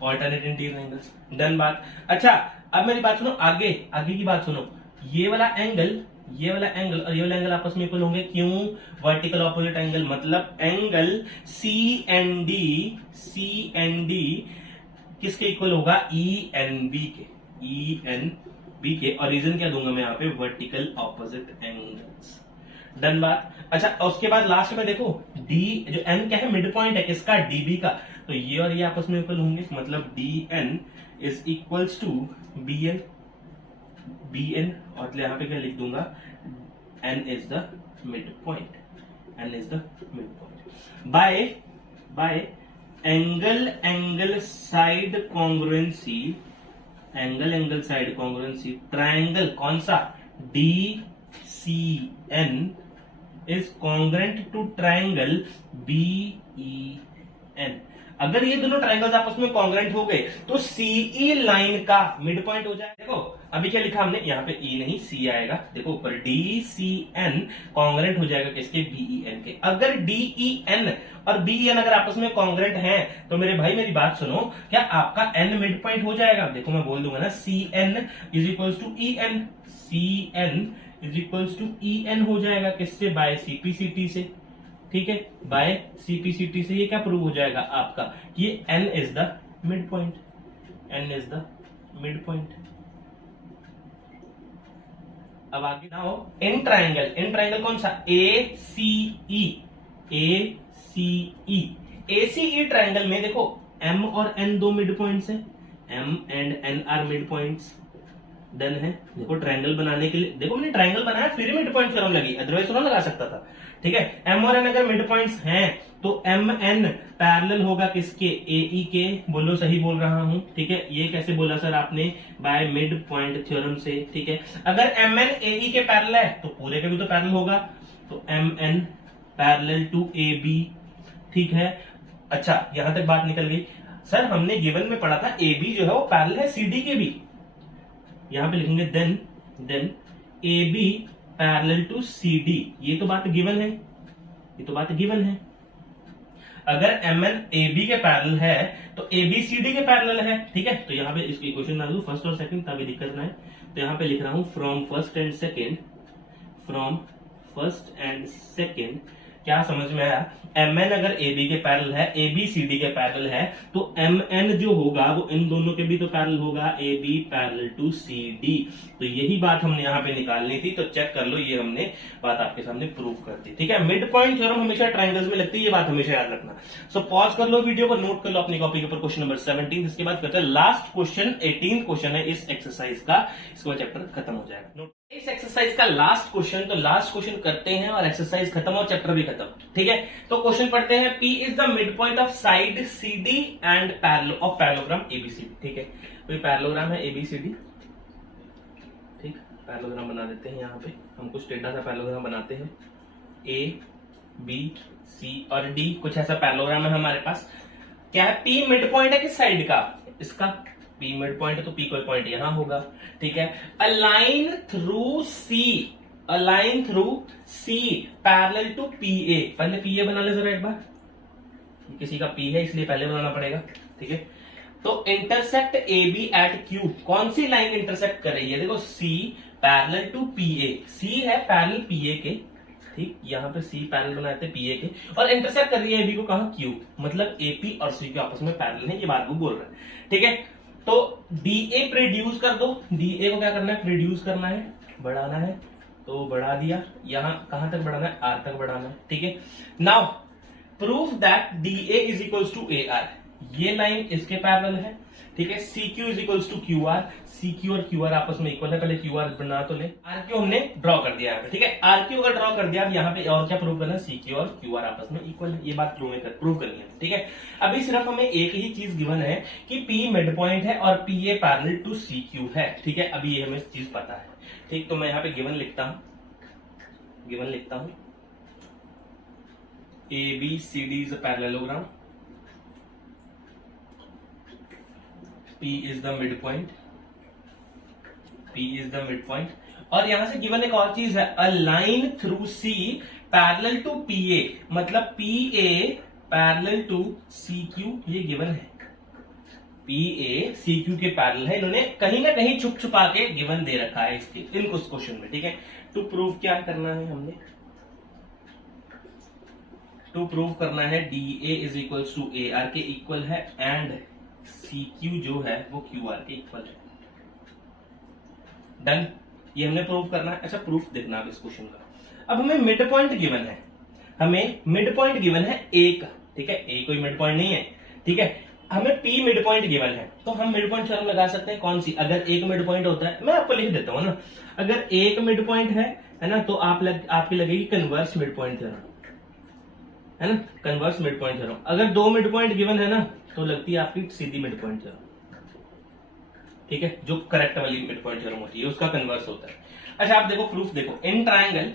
alternate interior angles. Done बात। अच्छा, अब मेरी बात सुनो, आगे की बात सुनो, ये वाला एंगल और ये वाला एंगल आपस में इक्वल होंगे। क्यों? वर्टिकल ऑपोजिट एंगल, मतलब एंगल सी एन डी किसके इक्वल होगा? ई एन बी के। और रीजन क्या दूंगा मैं यहाँ पे? Vertical opposite angles. डन बात। अच्छा, उसके बाद लास्ट में देखो, डी जो एन क्या है? मिड पॉइंट है किसका? डीबी का। तो ये और ये आपस में इक्वल होंगे, मतलब D N is equals to B N, और यहाँ पे क्या लिख दूंगा? N is the mid point, by angle side congruency, triangle कौन सा? D C N is congruent to triangle BE N. अगर ये दोनों ट्रायंगल्स आपस में कॉन्ग्रुएंट हो गए तो सीई लाइन का मिड पॉइंट हो जाएगा। देखो अभी क्या लिखा हमने यहाँ पे, ई नहीं सी आएगा। देखो ऊपर डी सी एन कॉन्ग्रुएंट हो जाएगा किसके? बीई एन के। अगर डीई एन और बीई एन अगर आपस में कॉन्ग्रुएंट हैं तो मेरे भाई मेरी बात सुनो, क्या आपका एन मिड पॉइंट हो जाएगा? देखो मैं बोल दूंगा ना, C N is equals to E N, C N is equals to E N हो जाएगा किससे? बाय सीपीसीटी से। ठीक है, बाय सीपीसीटी से ये क्या प्रूव हो जाएगा आपका? कि ये N is the mid point, अब आगे ना हो, इन ट्रायंगल कौन सा? ए सी ई ट्रायंगल में देखो एम और एन दो मिड पॉइंट्स है, M and N are mid points. Done है। देखो ट्रायंगल बनाने के लिए, देखो मैंने ट्रायंगल बनाया फिर मिड पॉइंट थ्योरम लगी, अदरवाइज ना लगा सकता था। ठीक है, एम और एन अगर मिड पॉइंट्स हैं तो एम एन पैरेलल होगा किसके? एई के। बोलो सही बोल रहा हूं। ठीक है, ये कैसे बोला सर आपने? बाय मिड पॉइंट थ्योरम से। ठीक है, अगर एम एन एई के पैरेलल है तो पूरे के भी तो पैरेलल होगा, तो M N parallel to A B. ठीक है, अच्छा यहां तक बात निकल गई। सर हमने गिवन में पढ़ा था ए बी जो है वो पैरेलल है सीडी के भी, यहां पे लिखेंगे then A B parallel to C D. ये तो बात गिवन है, अगर MN AB के पैरेलल है तो AB CD के पैरेलल है, ठीक है। तो यहाँ पे इसकी इक्वेशन डाल दूं फर्स्ट और सेकंड, तभी दिक्कत ना है। तो यहाँ पे लिख रहा हूं फ्रॉम फर्स्ट एंड सेकेंड, क्या समझ में आया? MN अगर AB के पैरेलल है, AB CD के पैरेलल है, तो MN जो होगा वो इन दोनों के भी तो पैरेलल होगा, AB पैरेलल टू CD। तो यही बात हमने यहाँ पे निकालनी थी। तो चेक कर लो, ये हमने बात आपके सामने प्रूव कर दी, ठीक है। मिड पॉइंट थ्योरम हमेशा ट्रायंगल्स में लगती है, ये बात हमेशा याद रखना। सो पॉज कर लो वीडियो को, नोट कर लो अपनी कॉपी के ऊपर क्वेश्चन नंबर 17। इसके बाद करते हैं लास्ट क्वेश्चन, 18 क्वेश्चन है इस एक्सरसाइज का, इसके बाद चैप्टर खत्म हो जाएगा। इस एक्सरसाइज का लास्ट क्वेश्चन, तो लास्ट क्वेश्चन करते हैं और एक्सरसाइज खत्म और चैप्टर भी खत्म, ठीक है। तो क्वेश्चन पढ़ते हैं, P is the mid point of side CD and parallelogram ABCD, ठीक है। कोई पैरेललोग्राम है ABCD, ठीक, पैरेललोग्राम बना देते हैं। यहाँ पे हम कुछ टेढ़ा सा पैरेललोग्राम बनाते हैं, A B C और D, कुछ ऐसा पैरेललोग्राम है हमारे पास। क्या है? P मिड पॉइंट है किस साइड का? इसका P मिड पॉइंट है, तो P कोई पॉइंट यहां होगा, ठीक है। A line through C parallel to PA, पहले PA बना ले जरा एक बार, किसी का P है इसलिए पहले बनाना पड़ेगा, ठीक है। तो इंटरसेक्ट AB एट Q, कौन सी लाइन इंटरसेक्ट कर रही है? देखो C parallel to PA, C है पैरेलल PA के, ठीक, यहाँ पे C पैरेलल बनाते हैं PA के, और इंटरसेक्ट कर रही है AB को कहां? Q, मतलब AP और C के आपस में पैरेलल है, ये बात वो बोल रहा है, ठीक है। तो DA प्रोड्यूस कर दो, DA को क्या करना है? प्रोड्यूस करना है, बढ़ाना है, तो बढ़ा दिया। यहां कहां तक बढ़ाना है? R तक बढ़ाना है, ठीक है। Now proof that DA is equals to AR, ये लाइन इसके पैरेलल है, ठीक है। CQ is equals to QR, CQ और QR आपस में इक्वल है, पहले QR बना तो ले। RQ हमने ड्रॉ कर दिया यहाँ पे, ठीक है। RQ अगर ड्रॉ कर दिया, अब यहाँ पे और क्या प्रूव करना है? CQ और QR आपस में इक्वल है, ये बात प्रूव करनी है, ठीक है। अभी सिर्फ हमें एक ही चीज गिवन है कि P मिड पॉइंट है और PA पैरेलल टू CQ है, ठीक है। अभी ये हमें चीज पता है, ठीक। तो मैं यहाँ पे गिवन लिखता हूं, ABCD is a parallelogram, P is the midpoint, और यहां से गिवन एक और चीज है, a line through C parallel to PA, मतलब PA पैरेलल टू CQ, ये गिवन है। PA CQ के पैरेलल है, इन्होंने कहीं ना कहीं छुप छुपा के गिवन दे रखा है इसके इन कुछ क्वेश्चन में, ठीक है। टू प्रूव क्या करना है हमने? टू प्रूव करना है DA is equal to AR के इक्वल है एंड CQ जो है वो QR के इक्वल है। डन, ये हमने प्रूव करना है। अच्छा, प्रूफ देखना अब इस क्वेश्चन का। अब हमें मिड पॉइंट गिवन है, एक, ठीक है। A कोई मिड पॉइंट नहीं है, ठीक है। हमें P मिड पॉइंट गिवन है, तो हम मिड पॉइंट थ्योरम लगा सकते हैं। कौन सी? अगर एक मिड पॉइंट होता है, मैं आपको लिख देता हूं ना, अगर एक मिड पॉइंट है ना, तो आपकी लगेगी कन्वर्स मिड पॉइंट थ्योरम, है ना, कन्वर्स मिड पॉइंट थ्योरम। अगर दो मिड पॉइंट गिवन है ना, तो लगती है आपकी सीधी मिड पॉइंट थ्योरम, ठीक है। जो करेक्ट वाली मिड पॉइंट थ्योरम होती है उसका कन्वर्स होता है। अच्छा, आप देखो प्रूफ देखो, इन ट्रायंगल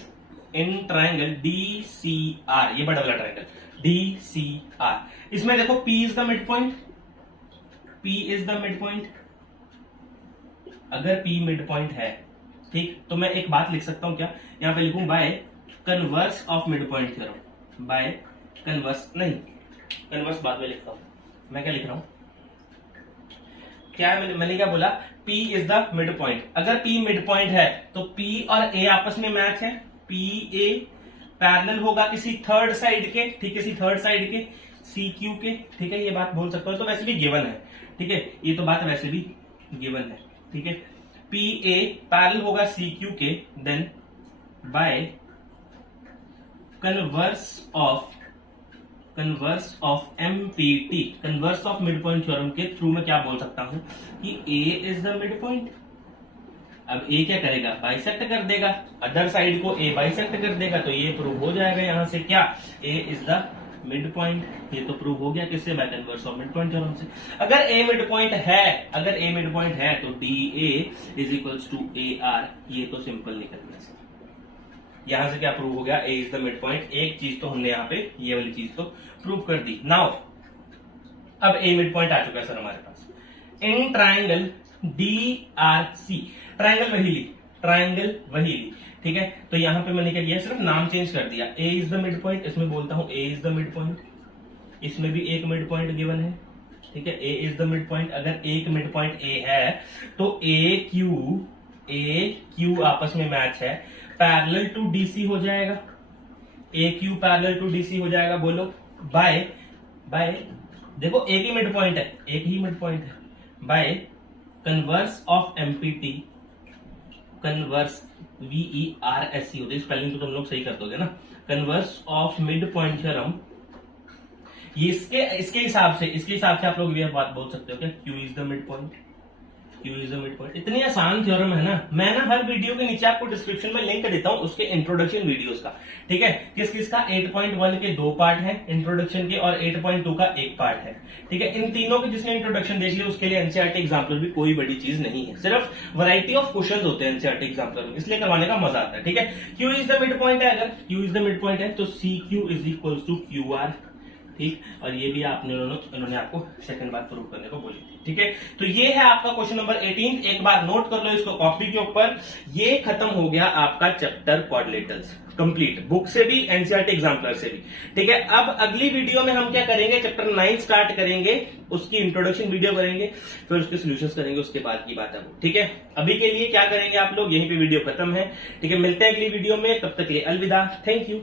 DCR, ये बड़ा वाला ट्रायंगल DCR, इसमें देखो P is the mid point, अगर P मिड पॉइंट है, ठीक, तो मैं एक बात लिख सकता हूं, क्या यहां पे लिखूं? Bye converse of mid point theorem, by converse नहीं, कन्वर्स बाद में लिखता हूं। मैं क्या लिख रहा हूं? क्या मैंने क्या बोला? P is the mid point. अगर P मिड पॉइंट है तो P और A आपस में मैच है, PA पैरेलल होगा किसी थर्ड साइड के, ठीक, किसी थर्ड साइड के CQ के, ठीक है। ये बात बोल सकता हूं, तो वैसे भी गिवन है, ठीक है। ये तो बात वैसे भी गिवन है, ठीक है। PA पैरेलल होगा CQ के, then by converse of MPT, converse of mid point theorem के थ्रू मैं क्या बोल सकता हूं कि A is the mid point. अब A क्या करेगा? बाइसेक्ट कर देगा, अदर साइड को A बाइसेक्ट कर देगा, तो ये प्रूव हो जाएगा यहां से, क्या A is the mid point. ये तो प्रूव हो गया किससे? By converse of mid point theorem से। अगर A मिड पॉइंट है, तो DA is equals to AR, ये तो सिंपल निकल गया। यहां से क्या प्रूव हो गया? A is the mid point. एक चीज तो हमने यहाँ पे ये वाली चीज तो प्रूव कर दी। नाउ अब A मिड पॉइंट आ चुका है सर हमारे पास। इन ट्राइंगल DRC, ट्राइंगल वही ली, ठीक है। तो यहां पे मैंने क्या किया? सिर्फ नाम चेंज कर दिया। A is the mid point, इसमें बोलता हूं A is the mid point, इसमें भी एक मिड पॉइंट गिवन है, ठीक है, ए इज द मिड पॉइंट। अगर एक मिड पॉइंट ए है तो ए क्यू आपस में मैच है, पैरेलल टू डीसी हो जाएगा, ए क्यू पैरेलल टू डीसी हो जाएगा। बोलो बाय देखो एक ही मिड पॉइंट है, bye converse of empty, converse VERSE होती है, स्पेलिंग तो तुम लोग सही कर दोगे ना, converse of mid point theorem. ये इसके हिसाब से आप लोग ये बात बोल सकते हो क्या, Q is the mid point, इतनी आसान थ्योरम है ना। मैं ना हर वीडियो के नीचे आपको डिस्क्रिप्शन में लिंक देता हूं उसके इंट्रोडक्शन वीडियोस का, ठीक है। किसका 8.1 के 2 पार्ट है इंट्रोडक्शन के, और 8.2 का 1 पार्ट है, ठीक है। इन तीनों के जिसने इंट्रोडक्शन देख लिया उसके लिए एनसीईआरटी एग्जाम्पल भी कोई बड़ी चीज नहीं है, सिर्फ वैरायटी ऑफ क्वेश्चन होते हैं एनसीईआरटी एग्जाम्पल में, इसलिए करवाने का मजा आता है, ठीक है। Q is the mid point है, अगर Q is the mid point है तो CQ is equal to QR, ठीक। और ये भी इन्होंने आपको सेकंड बार प्रूव करने को बोली थी, ठीक है। तो ये है आपका क्वेश्चन नंबर 18, एक बार नोट कर लो इसको कॉपी के ऊपर। ये खत्म हो गया आपका चैप्टर क्वाड्रिलेटरल्स कंप्लीट, बुक से भी एनसीईआरटी एग्जाम्पलर से भी, ठीक है। अब अगली वीडियो में हम क्या करेंगे, चैप्टर 9 स्टार्ट करेंगे, उसकी इंट्रोडक्शन वीडियो करेंगे, फिर उसके सोल्यूशंस करेंगे, उसके बाद की बात है वो, ठीक है। अभी के लिए क्या करेंगे आप लोग, यहीं पे वीडियो खत्म है, ठीक है। मिलते हैं अगली वीडियो में, तब तक के लिए अलविदा, थैंक यू।